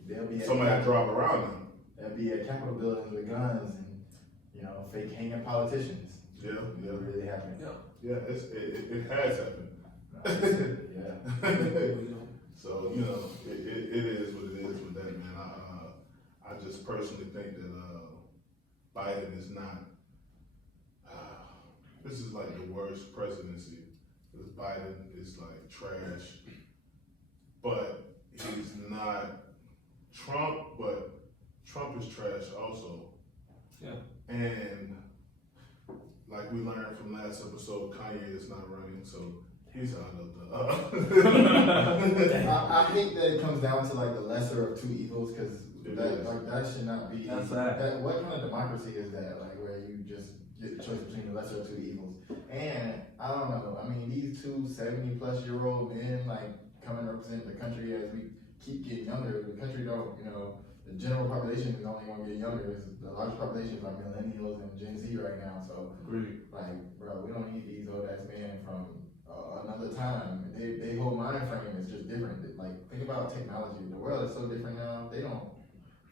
They'll be somebody drive around them. They'll be at Capitol buildings with guns and, you know, fake hanging politicians. Yeah, yeah. It really happened. Yeah, it has happened. Yeah. So, you know, it is what it is with that, man. I just personally think that Biden is not, this is like the worst presidency. Because Biden is like trash. But he's not Trump, but Trump is trash also. Yeah. And like we learned from last episode, Kanye is not running, so he's out of the. I think that it comes down to like the lesser of two evils, because It that is. like that should not be. That's right. That, what kind of democracy is that? Like where you just get the choice between the lesser of two evils? And I don't know. I mean, these two 70-plus-year-old men like come and represent the country as we keep getting younger. The country don't, the general population is only going to get younger. The largest populations are millennials and Gen Z right now. So, like, bro, we don't need these old ass men from another time. They whole mind frame is just different. Like, think about technology. The world is so different now. They don't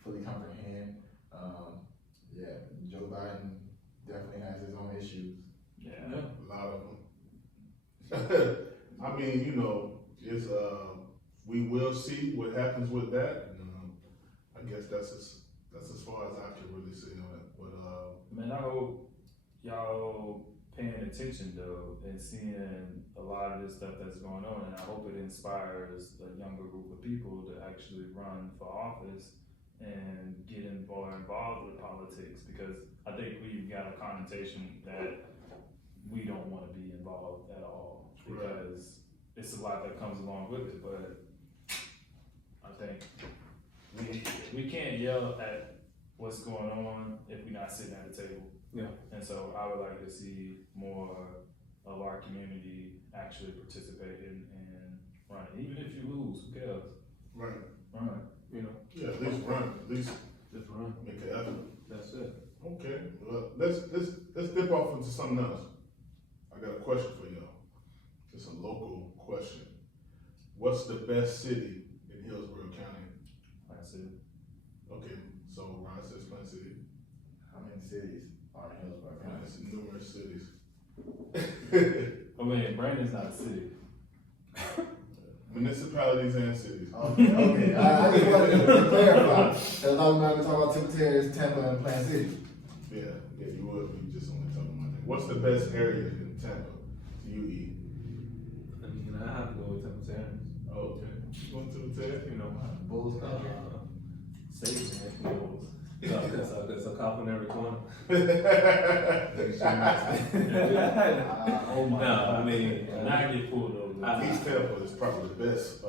fully comprehend. Yeah, Joe Biden definitely has his own issues. Yeah. A lot of them. I mean, it's we will see what happens with that. I guess that's as far as I can really say on it. But Man, I hope y'all paying attention though and seeing a lot of this stuff that's going on, and I hope it inspires a younger group of people to actually run for office and get more involved with politics, because I think we've got a connotation that we don't want to be involved at all, because it's a lot that comes along with it. But I think we can't yell at what's going on if we're not sitting at the table. Yeah. And so I would like to see more of our community actually participating and running. Even if you lose, who cares? right. Run. Yeah, at least run. At least Just run. make an effort. That's it. Okay. Well, let's dip off into something else. I got a question for y'all. It's a local question. What's the best city in Hillsborough County? That's it. Okay, so Ron says Plant City. How many cities are in Hillsborough County? There's numerous cities. I mean, Brandon's not a city. Municipalities and cities. Okay. I just wanted to clarify. Because I was about to talk about Tampa, Tampa, and Plant City. Yeah, you would be just only talking about that. What's the best area in Tampa to you eat? I mean, I have to go with Temple Terrace. Oh, okay. Going to the test? Bulls country. Safe and bulls. It's a cop in every corner. Oh my No, God. I mean, Now I get pulled over. East Tampa is probably the best.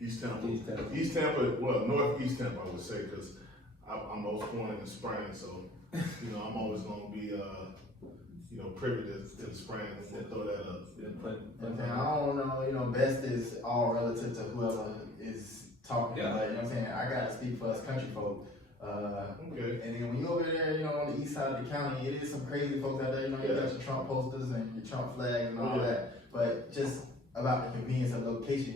East Tampa. East Tampa, well, Northeast Tampa, I would say, because I'm most born in the spring, so I'm always gonna be privy to the spring. We'll throw that up. Okay, I don't know, best is all relative to whoever is talking, Yeah. but I gotta speak for us country folk. Okay. And then when you over there, on the east side of the county, it is some crazy folks out there, you got your Trump posters and your Trump flags and all that. But just about the convenience of location,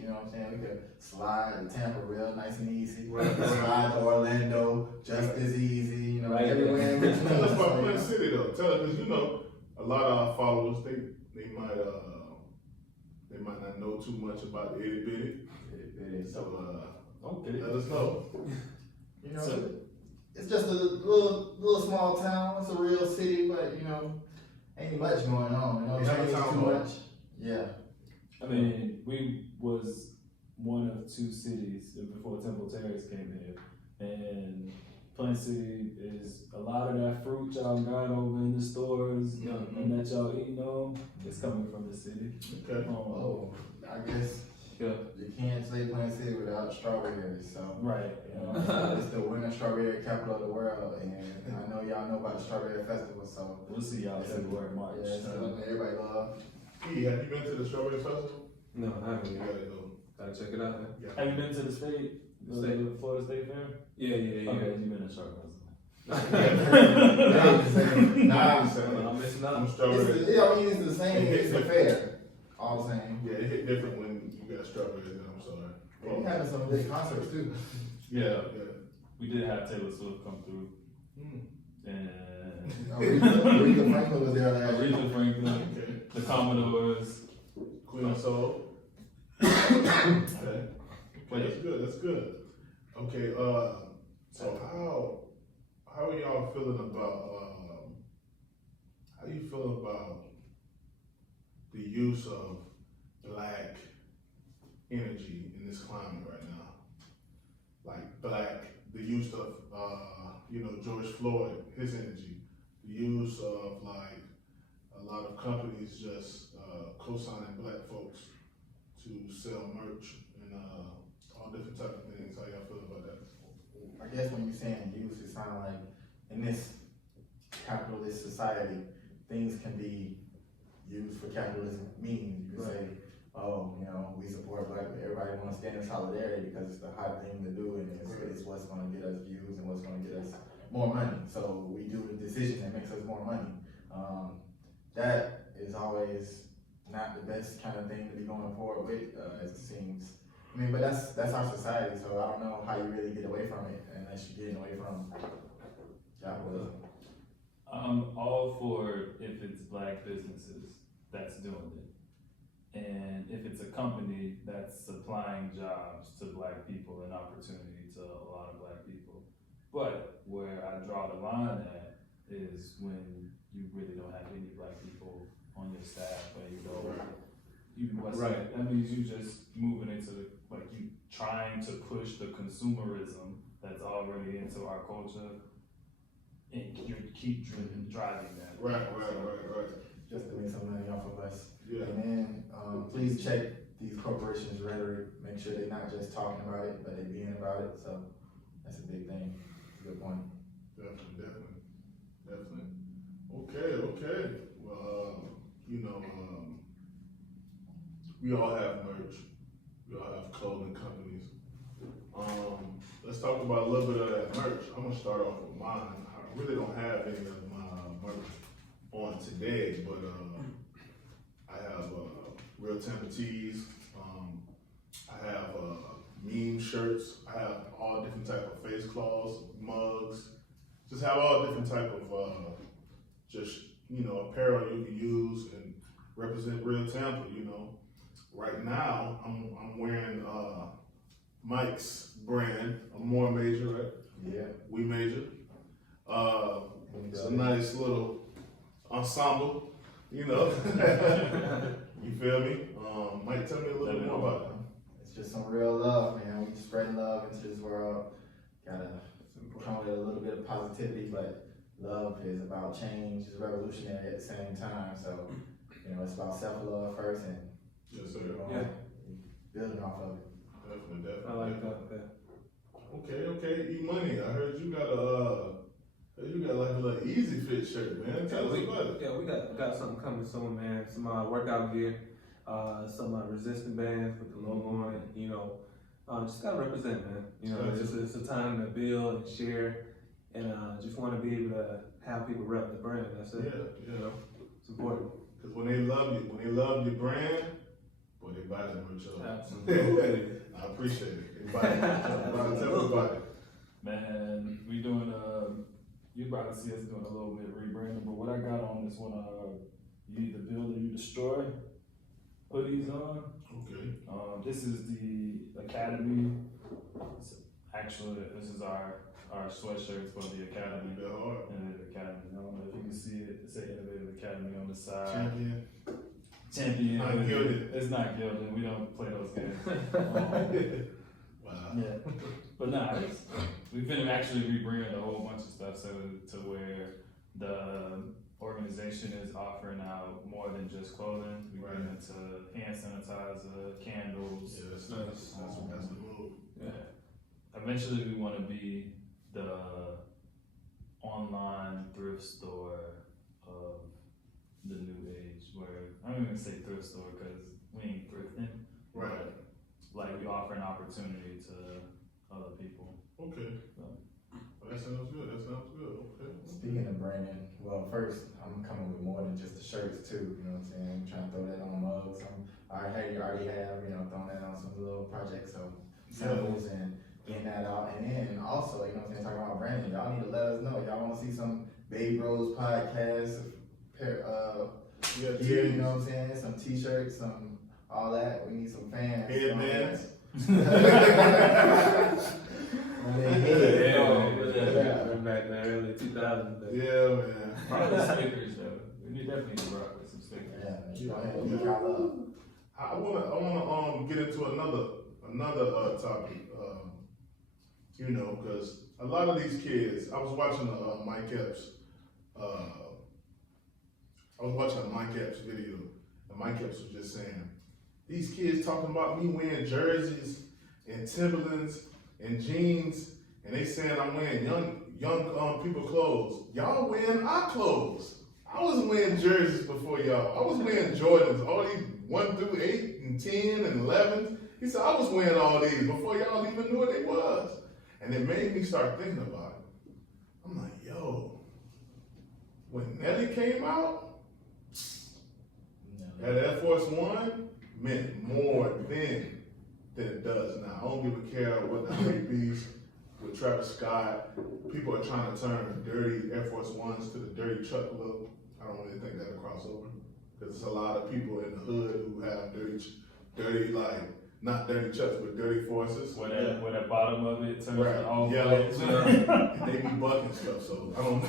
we could slide to Tampa real nice and easy. Slide to Orlando just as easy, everywhere in Richmond. Tell us about Plant City though. Tell us, because a lot of our followers, they might not know too much about the itty bitty. It is. So Okay. let us know. It's just a little small town. It's a real city, but ain't much going on. You have a It's town too hall? much. Yeah. I mean, we was one of two cities before Temple Terrace came here, and Plant City is a lot of that fruit y'all got over in the stores and that y'all eating on. It's coming from the city. Okay. Oh, I guess Yeah. you can't say Plant City without strawberries. So. Right. It's the winter strawberry capital of the world, and I know y'all know about the strawberry festival, so We'll see y'all February, March. yeah, it's something everybody love. Hey, have you been to the Strawberry Festival? No, I haven't. You Yet. gotta go. Gotta check it out, man. Yeah. Have you been to the state? The Florida State Fair? Yeah. Okay, you've been to Shark Festival. Nah, I'm just saying, I'm missing out. I'm strawberry. it's the same. It's a fair, all the same. Yeah, it hit different when you got strawberries in. I'm sorry. We having some big concerts too. Yeah. We did have Taylor Swift come through. And Aretha Franklin was there last year. Aretha Franklin, Okay. the Commodores. Queen of Soul. Okay. That's good. That's good. Okay. So how are y'all feeling about how you feel about the use of black energy in this climate right now? Like the use of George Floyd, his energy, the use of like a lot of companies just co-signing black folks to sell merch and all different type of things. How y'all feel about that? I guess when you're saying use, it sounds like in this capitalist society, things can be used for capitalism means. You can say, oh, we support black, everybody wants to stand in solidarity because it's the hot thing to do, and it's what's going to get us views and what's going to get us more money. So we do a decision that makes us more money. That is always not the best kind of thing to be going forward with, as it seems. But that's our society, so I don't know how you really get away from it unless you're getting away from capitalism. I'm all for if it's black businesses that's doing it. And if it's a company that's supplying jobs to black people and opportunity to a lot of black people. But where I draw the line at is when you really don't have any black people on your staff, but that means you just moving into you trying to push the consumerism that's already into our culture, and you keep driving that. Right. Just to make some money off of us. Yeah. And then please check these corporations' rhetoric. Make sure they're not just talking about it, but they're being about it. So that's a big thing. Good point. Definitely. Okay. Well, we all have merch. We all have clothing companies. Let's talk about a little bit of that merch. I'm gonna start off with mine. I really don't have any of my merch on today, but I have real Tampa tees. I have meme shirts. I have all different type of face cloths, mugs. Just have all different type of apparel you can use and represent real Tampa. Right now I'm wearing Mike's brand, a more major, right? Yeah. We major. It's a nice little ensemble, You feel me? Mike, tell me a little bit more about it. It's just some real love, man. We spreading love into this world. Gotta come with a little bit of positivity, but love is about change. It's revolutionary at the same time. So, it's about self-love first, and yes, sir. Building off of it. Definitely. I like that. Okay. E-Money, I heard you got like a little easy fit shirt, man. Tell us about it. Yeah, we got something coming soon, man. Some workout gear, some resistant bands with the logo on it. Just gotta represent, man. It's a time to build and share, and just want to be able to have people rep the brand. That's it. Yeah. It's important. Because when they love your brand, boy, they buy that merch up. Absolutely. I appreciate it. They buy it. Tell us about it. Man, we doing you probably see us doing a little bit rebranding, but what I got on this one, you either build or you destroy hoodies on. Okay. This is the Academy. This is our sweatshirts for the Academy. Innovative Academy. I don't know if you can see it. It say Innovative Academy on the side. Champion. Not gilded. It's not gilded. We don't play those games. Wow. Yeah. But we've been actually rebrand a whole bunch of stuff so to where the organization is offering out more than just clothing. We bring into hand sanitizer, candles. Yeah, that's nice. That's the move. Yeah. Eventually we want to be the online thrift store of the new age, where I'm not even gonna say thrift store because we ain't thrifting. Right. But, we offer an opportunity to other people. Okay. So. Well, that sounds good. Okay. Speaking of branding, well, first, I'm coming with more than just the shirts, too. You know what I'm saying? I'm trying to throw that on mugs. I already have, throwing that on some little projects, so symbols and getting that out. And then also, talking about branding, y'all need to let us know. Y'all want to see some Babe Rose podcast, gear, you know what I'm saying? Some t-shirts, some all that. We need some fans. Headbands. Back in the early 2000s. Yeah, man. Probably stickers though. We definitely need to rock with some stickers. I wanna get into another topic. You know, because a lot of these kids, I was watching Mike Epps. I was watching a Mike Epps video, and Mike Epps was just saying, these kids talking about me wearing jerseys and Timberlands and jeans, and they saying I'm wearing young people clothes. Y'all wearing our clothes. I was wearing jerseys before y'all. I was wearing Jordans, all these 1 through 8 and 10 and 11. He said I was wearing all these before y'all even knew what they was. And it made me start thinking about it. I'm like, yo, when Nelly came out, that Air Force One meant more then than it does now. I don't give a care what the hype is with Travis Scott. People are trying to turn dirty Air Force Ones to the dirty Chuck look. I don't really think that'll cross over. Because there's a lot of people in the hood who have dirty like, not dirty Chucks, but dirty Forces. Where the bottom of it turns Right. to all Yellow. black. And they be bucking stuff, so I don't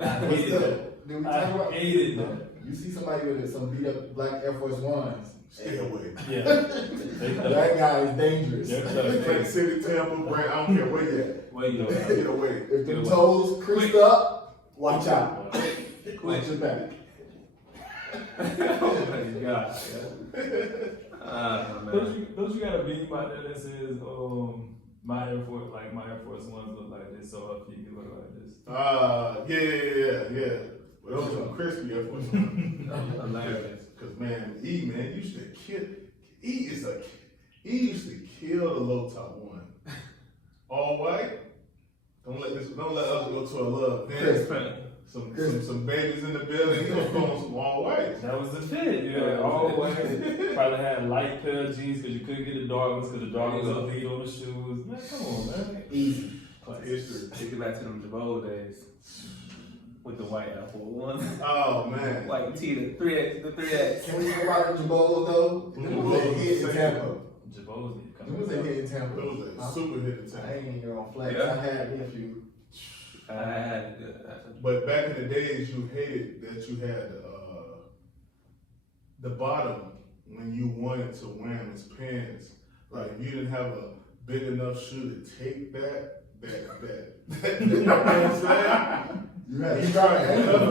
I hated that. Did we talk I about? hated that. You see somebody with some beat up black Air Force Ones. Stay away. Yeah. That guy is dangerous. Kansas City, Tampa, Brand, I don't care where you at. Wait, yo. Get away. If the toes creased up, watch out. Watch your back. Oh my God. Man. Don't you got a meme out there that says, my Air Force Ones look like this, so up you look like this. Yeah. But those are crispy Air Force Ones. Hilarious. Cause man, E used to kill. He used to kill the low top one. All white. Don't let us go to a love. Man, some babies in the building. He was throwing some all white. That was the fit. Yeah, all white. Probably had light pair of jeans because you couldn't get the dark ones because the dark ones would lead on the shoes. Man, come on, man. Easy. History. Take it back to them Jabot days with the white Air Force One. Oh man. White tee, the 3X. Can we talk about the Jabos though? Them was a hit in Tampa. Jabos need to come. Them was a hit in Tampa. It was a super hit in I Tampa. ain't even gonna flex. Yeah. I had me a few. I had But back in the days, you hated that you had the bottom when you wanted to wear them as pants. Like if you didn't have a big enough shoe to take that. You know what I'm saying? You had to try to ankle.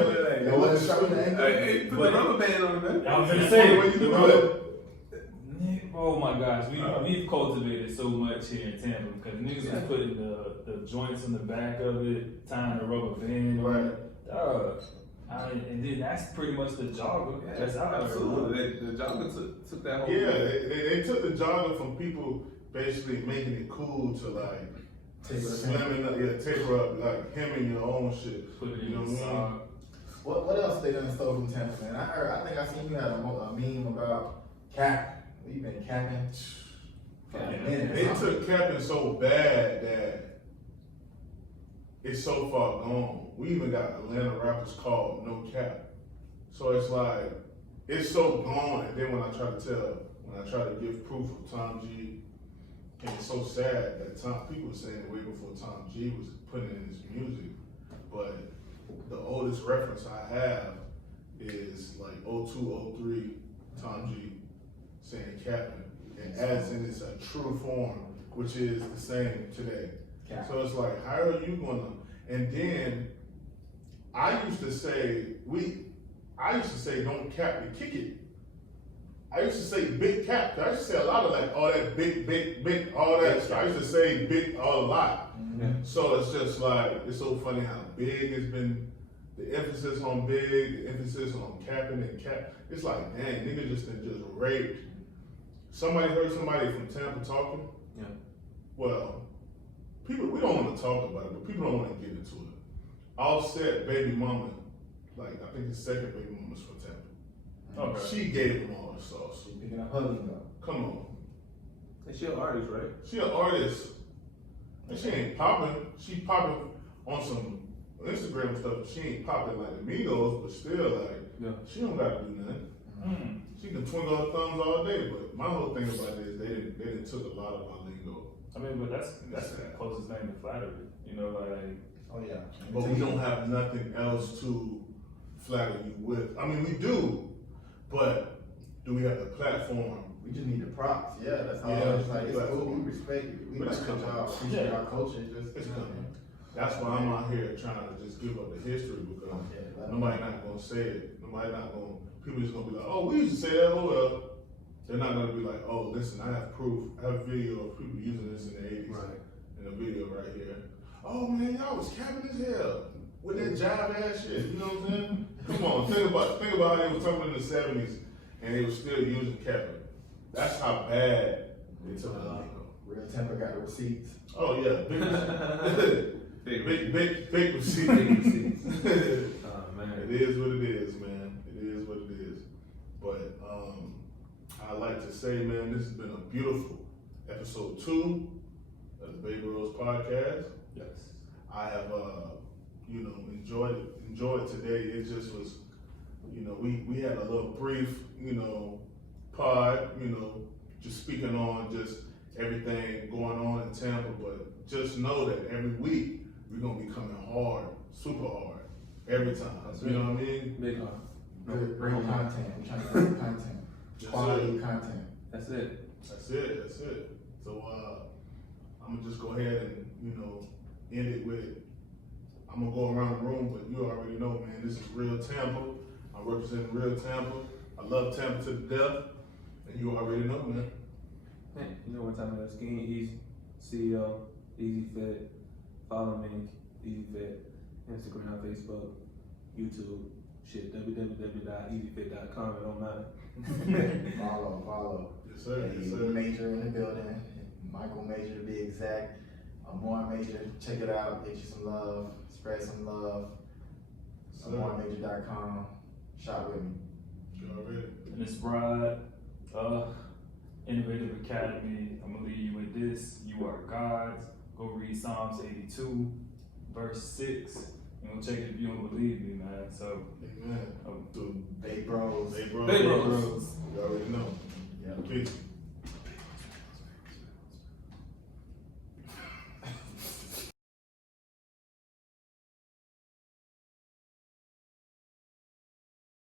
It wasn't sharp the ankle. Hey, put the rubber band on it, I was man. gonna say, What you the do rubber- oh my gosh, we've cultivated so much here in Tampa because niggas was putting the joints on the back of it, tying the rubber band on it. And then that's pretty much the jogger. That's out there. Absolutely. The jogger took that whole Yeah, they took the jogger from people basically making it cool to like slamming up, taper up, like hemming your own shit. Put it You know in the what I mean? sock. What else they done stole from Tampa, man? I think I seen you had a meme about cap. You been capping. They took capping so bad that it's so far gone. We even got Atlanta rappers called No Cap. So it's like, it's so gone. And then when I try to give proof of Tom G, and it's so sad that people were saying it way before Tom G was putting it in his music. But the oldest reference I have is like 02, 03, Tom G saying Captain. And as in it's a true form, which is the same today. Cap. So it's like, how are you gonna, and then I used to say don't cap to kick it. I used to say big cap. I used to say a lot of like all that big, all that. I used to say big a lot. Yeah. So it's just like, it's so funny how big has been, the emphasis on big, the emphasis on capping and cap. It's like, dang, niggas just raped. Somebody heard somebody from Tampa talking. Yeah. Well, people, we don't want to talk about it, but people don't want to get into it. Offset baby mama, like I think his second baby mama's from Tampa. Okay. She gave him all the sauce. She picking up hugging though. Come on. And she an artist, right? She an artist. And she ain't popping. She popping on some Instagram stuff. She ain't popping like the Migos, but still like, Yeah. she don't gotta do nothing. Mm. She can twinkle her thumbs all day, but my whole thing about it is they didn't took a lot of my lingo. I mean, but that's the closest thing to flattery. You know, like Oh yeah. But we don't have nothing else to flatter you with. I mean, we do, but do we have the platform? We just need the props. Yeah, that's all. Yeah, It's like, it's exactly. cool. We respect it. We But like it's y'all coming. appreciate our culture. Just, It's coming. That's why I'm out here trying to just give up the history because Yeah, nobody not gonna say it. Nobody not gonna. People just gonna be like, oh, we used to say that. Oh well. They're not gonna be like, oh, listen, I have proof. I have video of people using this in the '80s. Right. In the video right here. Oh man, y'all was capping as hell with that jive ass shit. You know what I'm saying? Come on, think about how they was talking in the '70s and they was still using capping. That's how bad they took it. Real Tampa got the receipts. Oh yeah, big receipts. Big receipts. Oh man. It is what it is, man. It is what it is. But I'd like to say, man, this has been a beautiful episode 2 of the Baby Rose podcast. Yes. I have, enjoyed today. It just was, we had a little brief, pod, just speaking on just everything going on in Tampa. But just know that every week we're gonna be coming hard, super hard, every time. You know what I mean? Big hard. Great content. We're trying to create content. Yes, Quality sir. content. That's it. That's it. So I'm gonna just go ahead and end it with. I'm gonna go around the room, but you already know, man. This is real Tampa. I'm representing real Tampa. I love Tampa to the death, and you already know, man. Hey, you know what time it is? Skinny Easy, CEO, Easy Fit. Follow me, Easy Fit. Instagram, Facebook, YouTube. Shit, www.easyfit.com. It don't matter. Follow. Yes, sir. Hey, Yes, sir. Major in the building. Michael Major to be exact. More Major. Check it out. Get you some love. Spread some love. Sir. MoreMajor.com. Shop with me. You already. And it's Rod, Innovative Academy. I'm gonna leave you with this. You are God's. Go read Psalms 82, verse 6. And go check it if you don't believe me, man. So, Amen. They bros. They bros. They bros. You already know. Yeah. Peace.